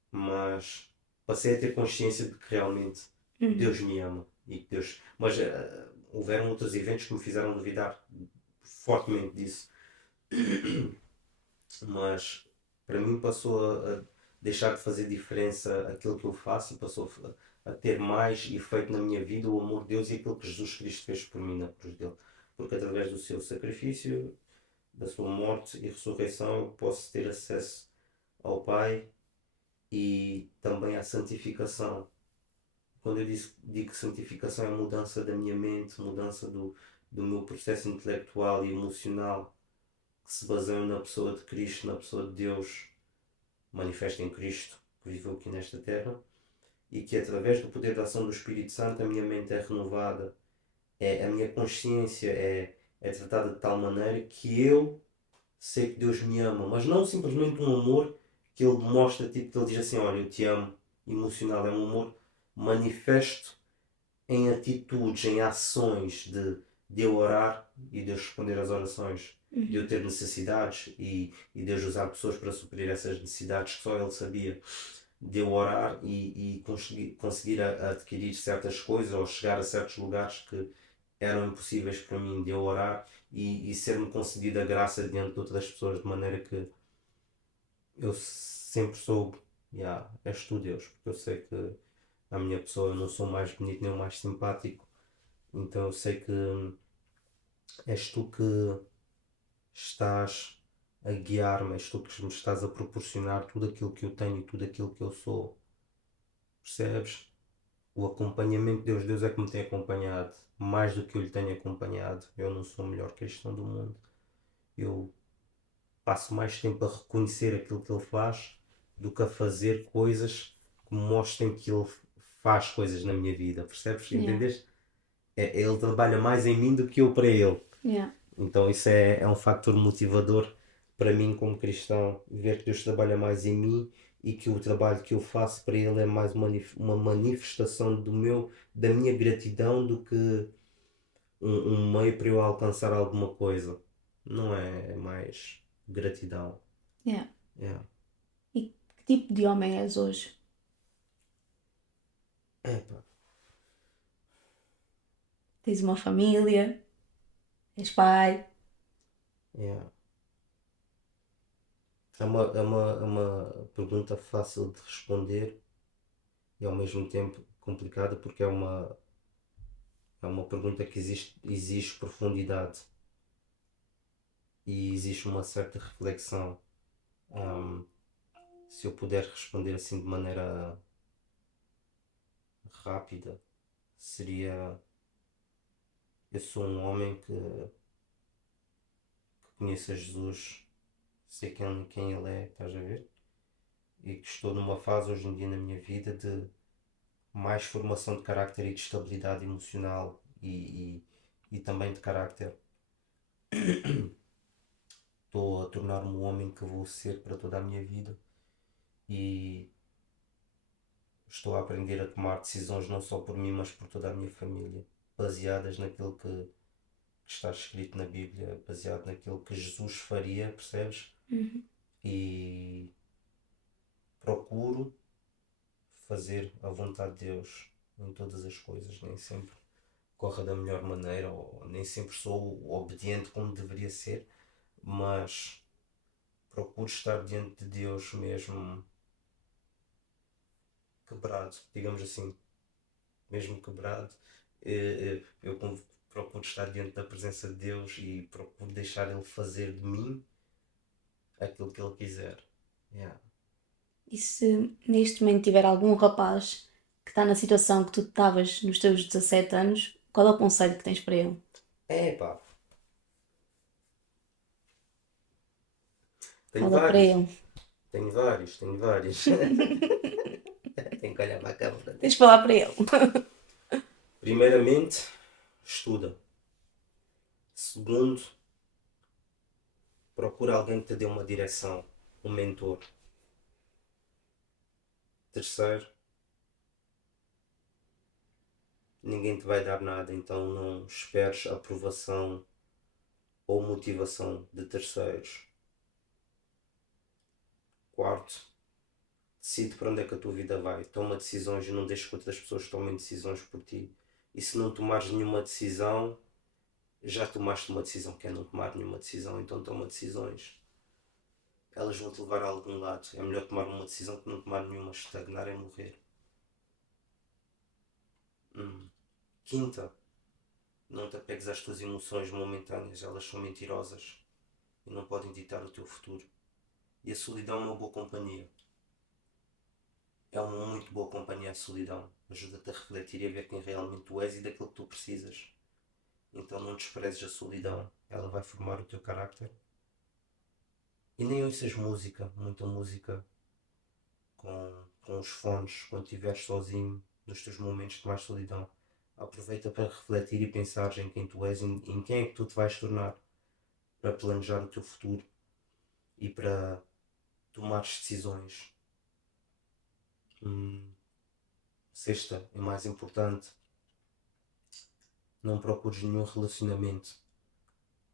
mas passei a ter consciência de que realmente Deus me ama. E que Deus... Mas houveram outros eventos que me fizeram duvidar fortemente disso. Mas para mim passou a deixar de fazer diferença aquilo que eu faço e passou a ter mais efeito na minha vida o amor de Deus e aquilo que Jesus Cristo fez por mim na cruz dele. Porque através do seu sacrifício, da sua morte e ressurreição, eu posso ter acesso ao Pai e também à santificação. Quando eu digo santificação, é a mudança da minha mente, mudança do meu processo intelectual e emocional que se baseiam na pessoa de Cristo, na pessoa de Deus manifesta em Cristo, que viveu aqui nesta terra, e que através do poder da ação do Espírito Santo a minha mente é renovada, a minha consciência é tratada de tal maneira que eu sei que Deus me ama, mas não simplesmente um amor que Ele mostra, tipo que Ele diz assim: olha, eu te amo, emocional, é um amor manifesto em atitudes, em ações de eu orar e Deus responder às orações, de eu ter necessidades e Deus usar pessoas para suprir essas necessidades que só Ele sabia, de eu orar e conseguir adquirir certas coisas ou chegar a certos lugares que eram impossíveis para mim, de eu orar e ser-me concedida a graça diante de outras pessoas, de maneira que eu sempre soube: és tu Deus, porque eu sei que a minha pessoa eu não sou mais bonito nem o mais simpático, então eu sei que és tu que estás a guiar-me, és tu que me estás a proporcionar tudo aquilo que eu tenho e tudo aquilo que eu sou. Percebes? O acompanhamento de Deus é que me tem acompanhado, mais do que eu lhe tenho acompanhado. Eu não sou o melhor cristão do mundo. Eu passo mais tempo a reconhecer aquilo que Ele faz do que a fazer coisas que mostrem que Ele faz coisas na minha vida, percebes? Yeah. Entendeste? Ele trabalha mais em mim do que eu para ele. Yeah. Então isso é um fator motivador para mim como cristão, ver que Deus trabalha mais em mim e que o trabalho que eu faço para Ele é mais uma manifestação da minha gratidão do que um meio para eu alcançar alguma coisa. Não é, é mais gratidão. Yeah. Yeah. E que tipo de homem és hoje? Epá, Tens uma família? És pai? yeah. É uma pergunta fácil de responder e ao mesmo tempo complicada porque é uma pergunta que exige profundidade e existe uma certa reflexão. Ahm, Se eu puder responder assim de maneira rápida, seria: eu sou um homem que conheço a Jesus, sei quem Ele é, estás a ver? E que estou numa fase hoje em dia na minha vida de mais formação de carácter e de estabilidade emocional e também de carácter. Estou a tornar-me o homem que vou ser para toda a minha vida e estou a aprender a tomar decisões não só por mim, mas por toda a minha família, baseadas naquilo que está escrito na Bíblia, baseado naquilo que Jesus faria, percebes? Uhum. E procuro fazer a vontade de Deus em todas as coisas, nem sempre corre da melhor maneira, ou nem sempre sou obediente como deveria ser, mas procuro estar diante de Deus mesmo quebrado, digamos assim, mesmo quebrado. Eu procuro estar diante da presença de Deus e procuro deixar Ele fazer de mim aquilo que Ele quiser. Yeah. E se neste momento tiver algum rapaz que está na situação que tu estavas nos teus 17 anos, qual é o conselho que tens para ele? Pá, tenho Fala para vários, ele. tenho vários. Tenho que olhar para a câmera. Tens de falar para ele. Primeiramente, estuda. Segundo, procura alguém que te dê uma direção, um mentor. Terceiro, ninguém te vai dar nada, então não esperes aprovação ou motivação de terceiros. Quarto, decide para onde é que a tua vida vai. Toma decisões e não deixes que outras pessoas tomem decisões por ti. E se não tomares nenhuma decisão, já tomaste uma decisão que é não tomar nenhuma decisão, então toma decisões. Elas vão te levar a algum lado. É melhor tomar uma decisão que não tomar nenhuma. Estagnar é morrer. Quinta, não te apegues às tuas emoções momentâneas. Elas são mentirosas e não podem ditar o teu futuro. E a solidão é uma boa companhia. É uma muito boa companhia a solidão. Ajuda-te a refletir e a ver quem realmente tu és e daquilo que tu precisas. Então não desprezes a solidão. Ela vai formar o teu carácter. E nem ouças música, muita música com os fones, quando estiveres sozinho, nos teus momentos de mais solidão. Aproveita para refletir e pensar em quem tu és, em quem é que tu te vais tornar, para planejar o teu futuro e para tomar decisões. Sexta e mais importante, não procures nenhum relacionamento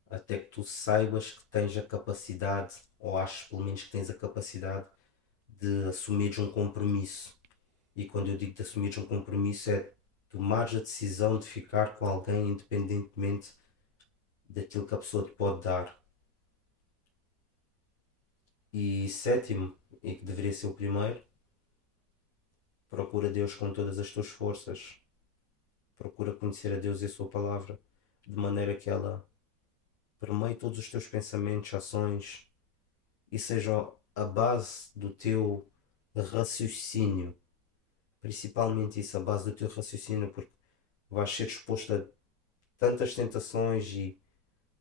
até que tu saibas que tens a capacidade, ou aches pelo menos que tens a capacidade de assumires um compromisso. E quando eu digo de assumires um compromisso é tomares a decisão de ficar com alguém independentemente daquilo que a pessoa te pode dar. E sétimo, e que deveria ser o primeiro, procura Deus com todas as tuas forças. Procura conhecer a Deus e a sua palavra, de maneira que ela permeie todos os teus pensamentos, ações e seja a base do teu raciocínio. Principalmente isso, a base do teu raciocínio, porque vais ser exposto a tantas tentações e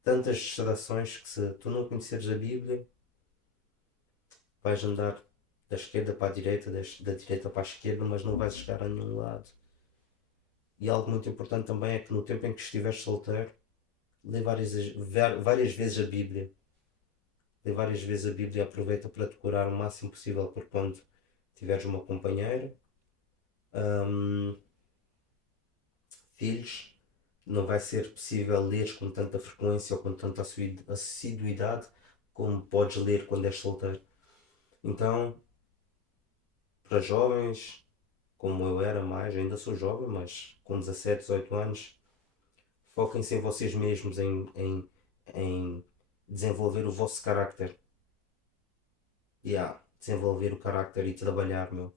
tantas distrações que se tu não conheceres a Bíblia, vais andar da esquerda para a direita, da direita para a esquerda, mas não vais chegar a nenhum lado. E algo muito importante também é que no tempo em que estiveres solteiro, lê várias vezes a Bíblia. Lê várias vezes a Bíblia e aproveita para decorar o máximo possível, porque quando tiveres uma companheira, hum, filhos, não vai ser possível ler com tanta frequência ou com tanta assiduidade como podes ler quando és solteiro. Então, para jovens, como eu era mais, ainda sou jovem, mas com 17, 18 anos, foquem-se em vocês mesmos, em desenvolver o vosso carácter. Desenvolver o carácter e trabalhar, meu.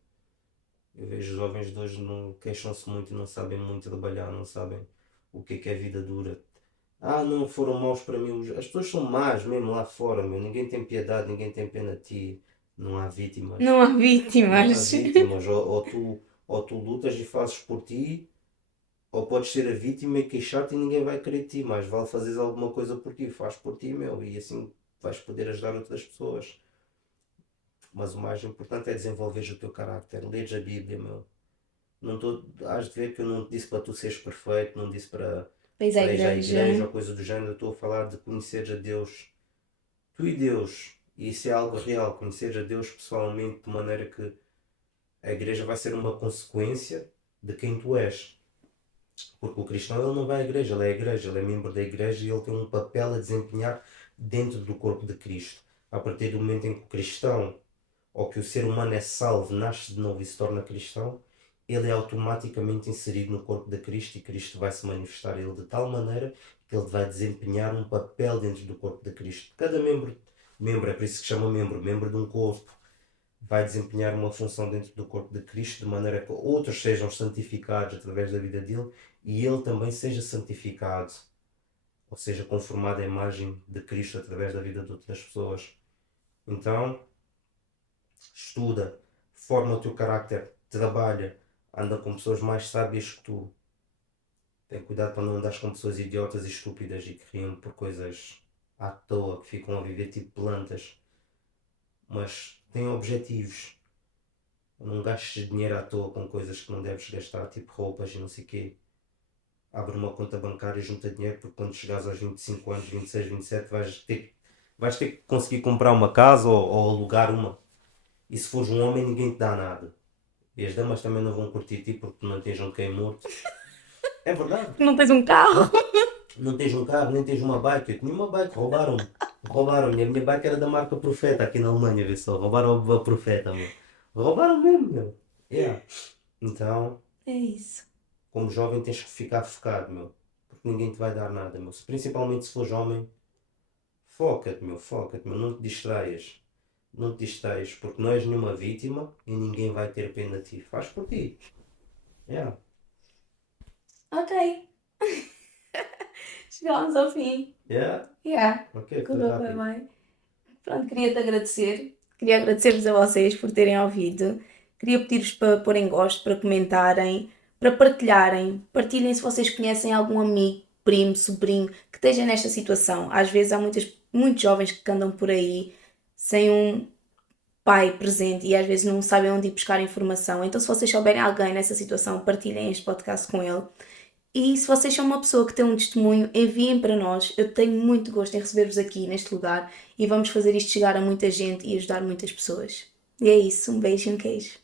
Eu vejo jovens de hoje não queixam-se muito e não sabem muito trabalhar, não sabem o que é vida dura. Não foram maus para mim. As pessoas são más mesmo lá fora, meu. Ninguém tem piedade, ninguém tem pena de ti. Não há vítimas. Não há Não há vítimas. vítimas. Ou tu lutas e fazes por ti, ou podes ser a vítima e queixar-te e ninguém vai querer ti. Mas vale fazeres alguma coisa por ti, faz por ti, meu. E assim vais poder ajudar outras pessoas. Mas o mais importante é desenvolveres o teu carácter. Leres a Bíblia, meu. Não tô, Has de ver que eu não te disse para tu seres perfeito, não disse Pois é, para ir à igreja igreja. ou coisa do género. Eu estou a falar de conheceres a Deus. Tu e Deus. E isso é algo real. Conheceres a Deus pessoalmente de maneira que a igreja vai ser uma consequência de quem tu és. Porque o cristão ele não vai à igreja, ele é a igreja, ele é membro da igreja e ele tem um papel a desempenhar dentro do corpo de Cristo. A partir do momento em que o cristão ou que o ser humano é salvo, nasce de novo e se torna cristão, ele é automaticamente inserido no corpo de Cristo e Cristo vai se manifestar a ele de tal maneira que ele vai desempenhar um papel dentro do corpo de Cristo. Cada membro é por isso que chama membro de um corpo, vai desempenhar uma função dentro do corpo de Cristo de maneira que outros sejam santificados através da vida dele e ele também seja santificado, ou seja, conformado à imagem de Cristo através da vida de outras pessoas. Então, estuda, forma o teu carácter, trabalha, anda com pessoas mais sábias que tu. Tem cuidado para não andares com pessoas idiotas e estúpidas e que riam por coisas à toa, que ficam a viver tipo plantas. Mas tem objetivos. Não gastes dinheiro à toa com coisas que não deves gastar, tipo roupas e não sei o quê. Abre uma conta bancária e junta dinheiro, porque quando chegares aos 25 anos, 26, 27, vais ter que conseguir comprar uma casa ou alugar uma. E se fores um homem, ninguém te dá nada. E as damas também não vão curtir ti porque tu não tens um quem morto. É verdade. Não tens um carro? Não tens um carro, nem tens uma bike. Eu tinha uma bike, roubaram-me. Roubaram-me. A minha bike era da marca Profeta aqui na Alemanha, vê só. Roubaram a Profeta, meu. Roubaram mesmo, meu. Então, É isso. como jovem, tens que ficar focado, meu. Porque ninguém te vai dar nada, meu. Principalmente se fores homem, foca-te, meu. Não te distraias. Não te distraias, porque não és nenhuma vítima e ninguém vai ter pena de ti. Faz por ti. Ok. Chegámos ao fim. Ok, foi Correu bem, rápido. bem. Pronto, queria-te agradecer. Queria agradecer-vos a vocês por terem ouvido. Queria pedir-vos para porem gosto, para comentarem, para partilharem. Partilhem se vocês conhecem algum amigo, primo, sobrinho que esteja nesta situação. Às vezes há muitos jovens que andam por aí sem um pai presente e às vezes não sabem onde ir buscar informação. Então, se vocês souberem alguém nessa situação, partilhem este podcast com ele. E se vocês são uma pessoa que tem um testemunho, enviem para nós. Eu tenho muito gosto em receber-vos aqui neste lugar e vamos fazer isto chegar a muita gente e ajudar muitas pessoas. E é isso, um beijo e um queijo.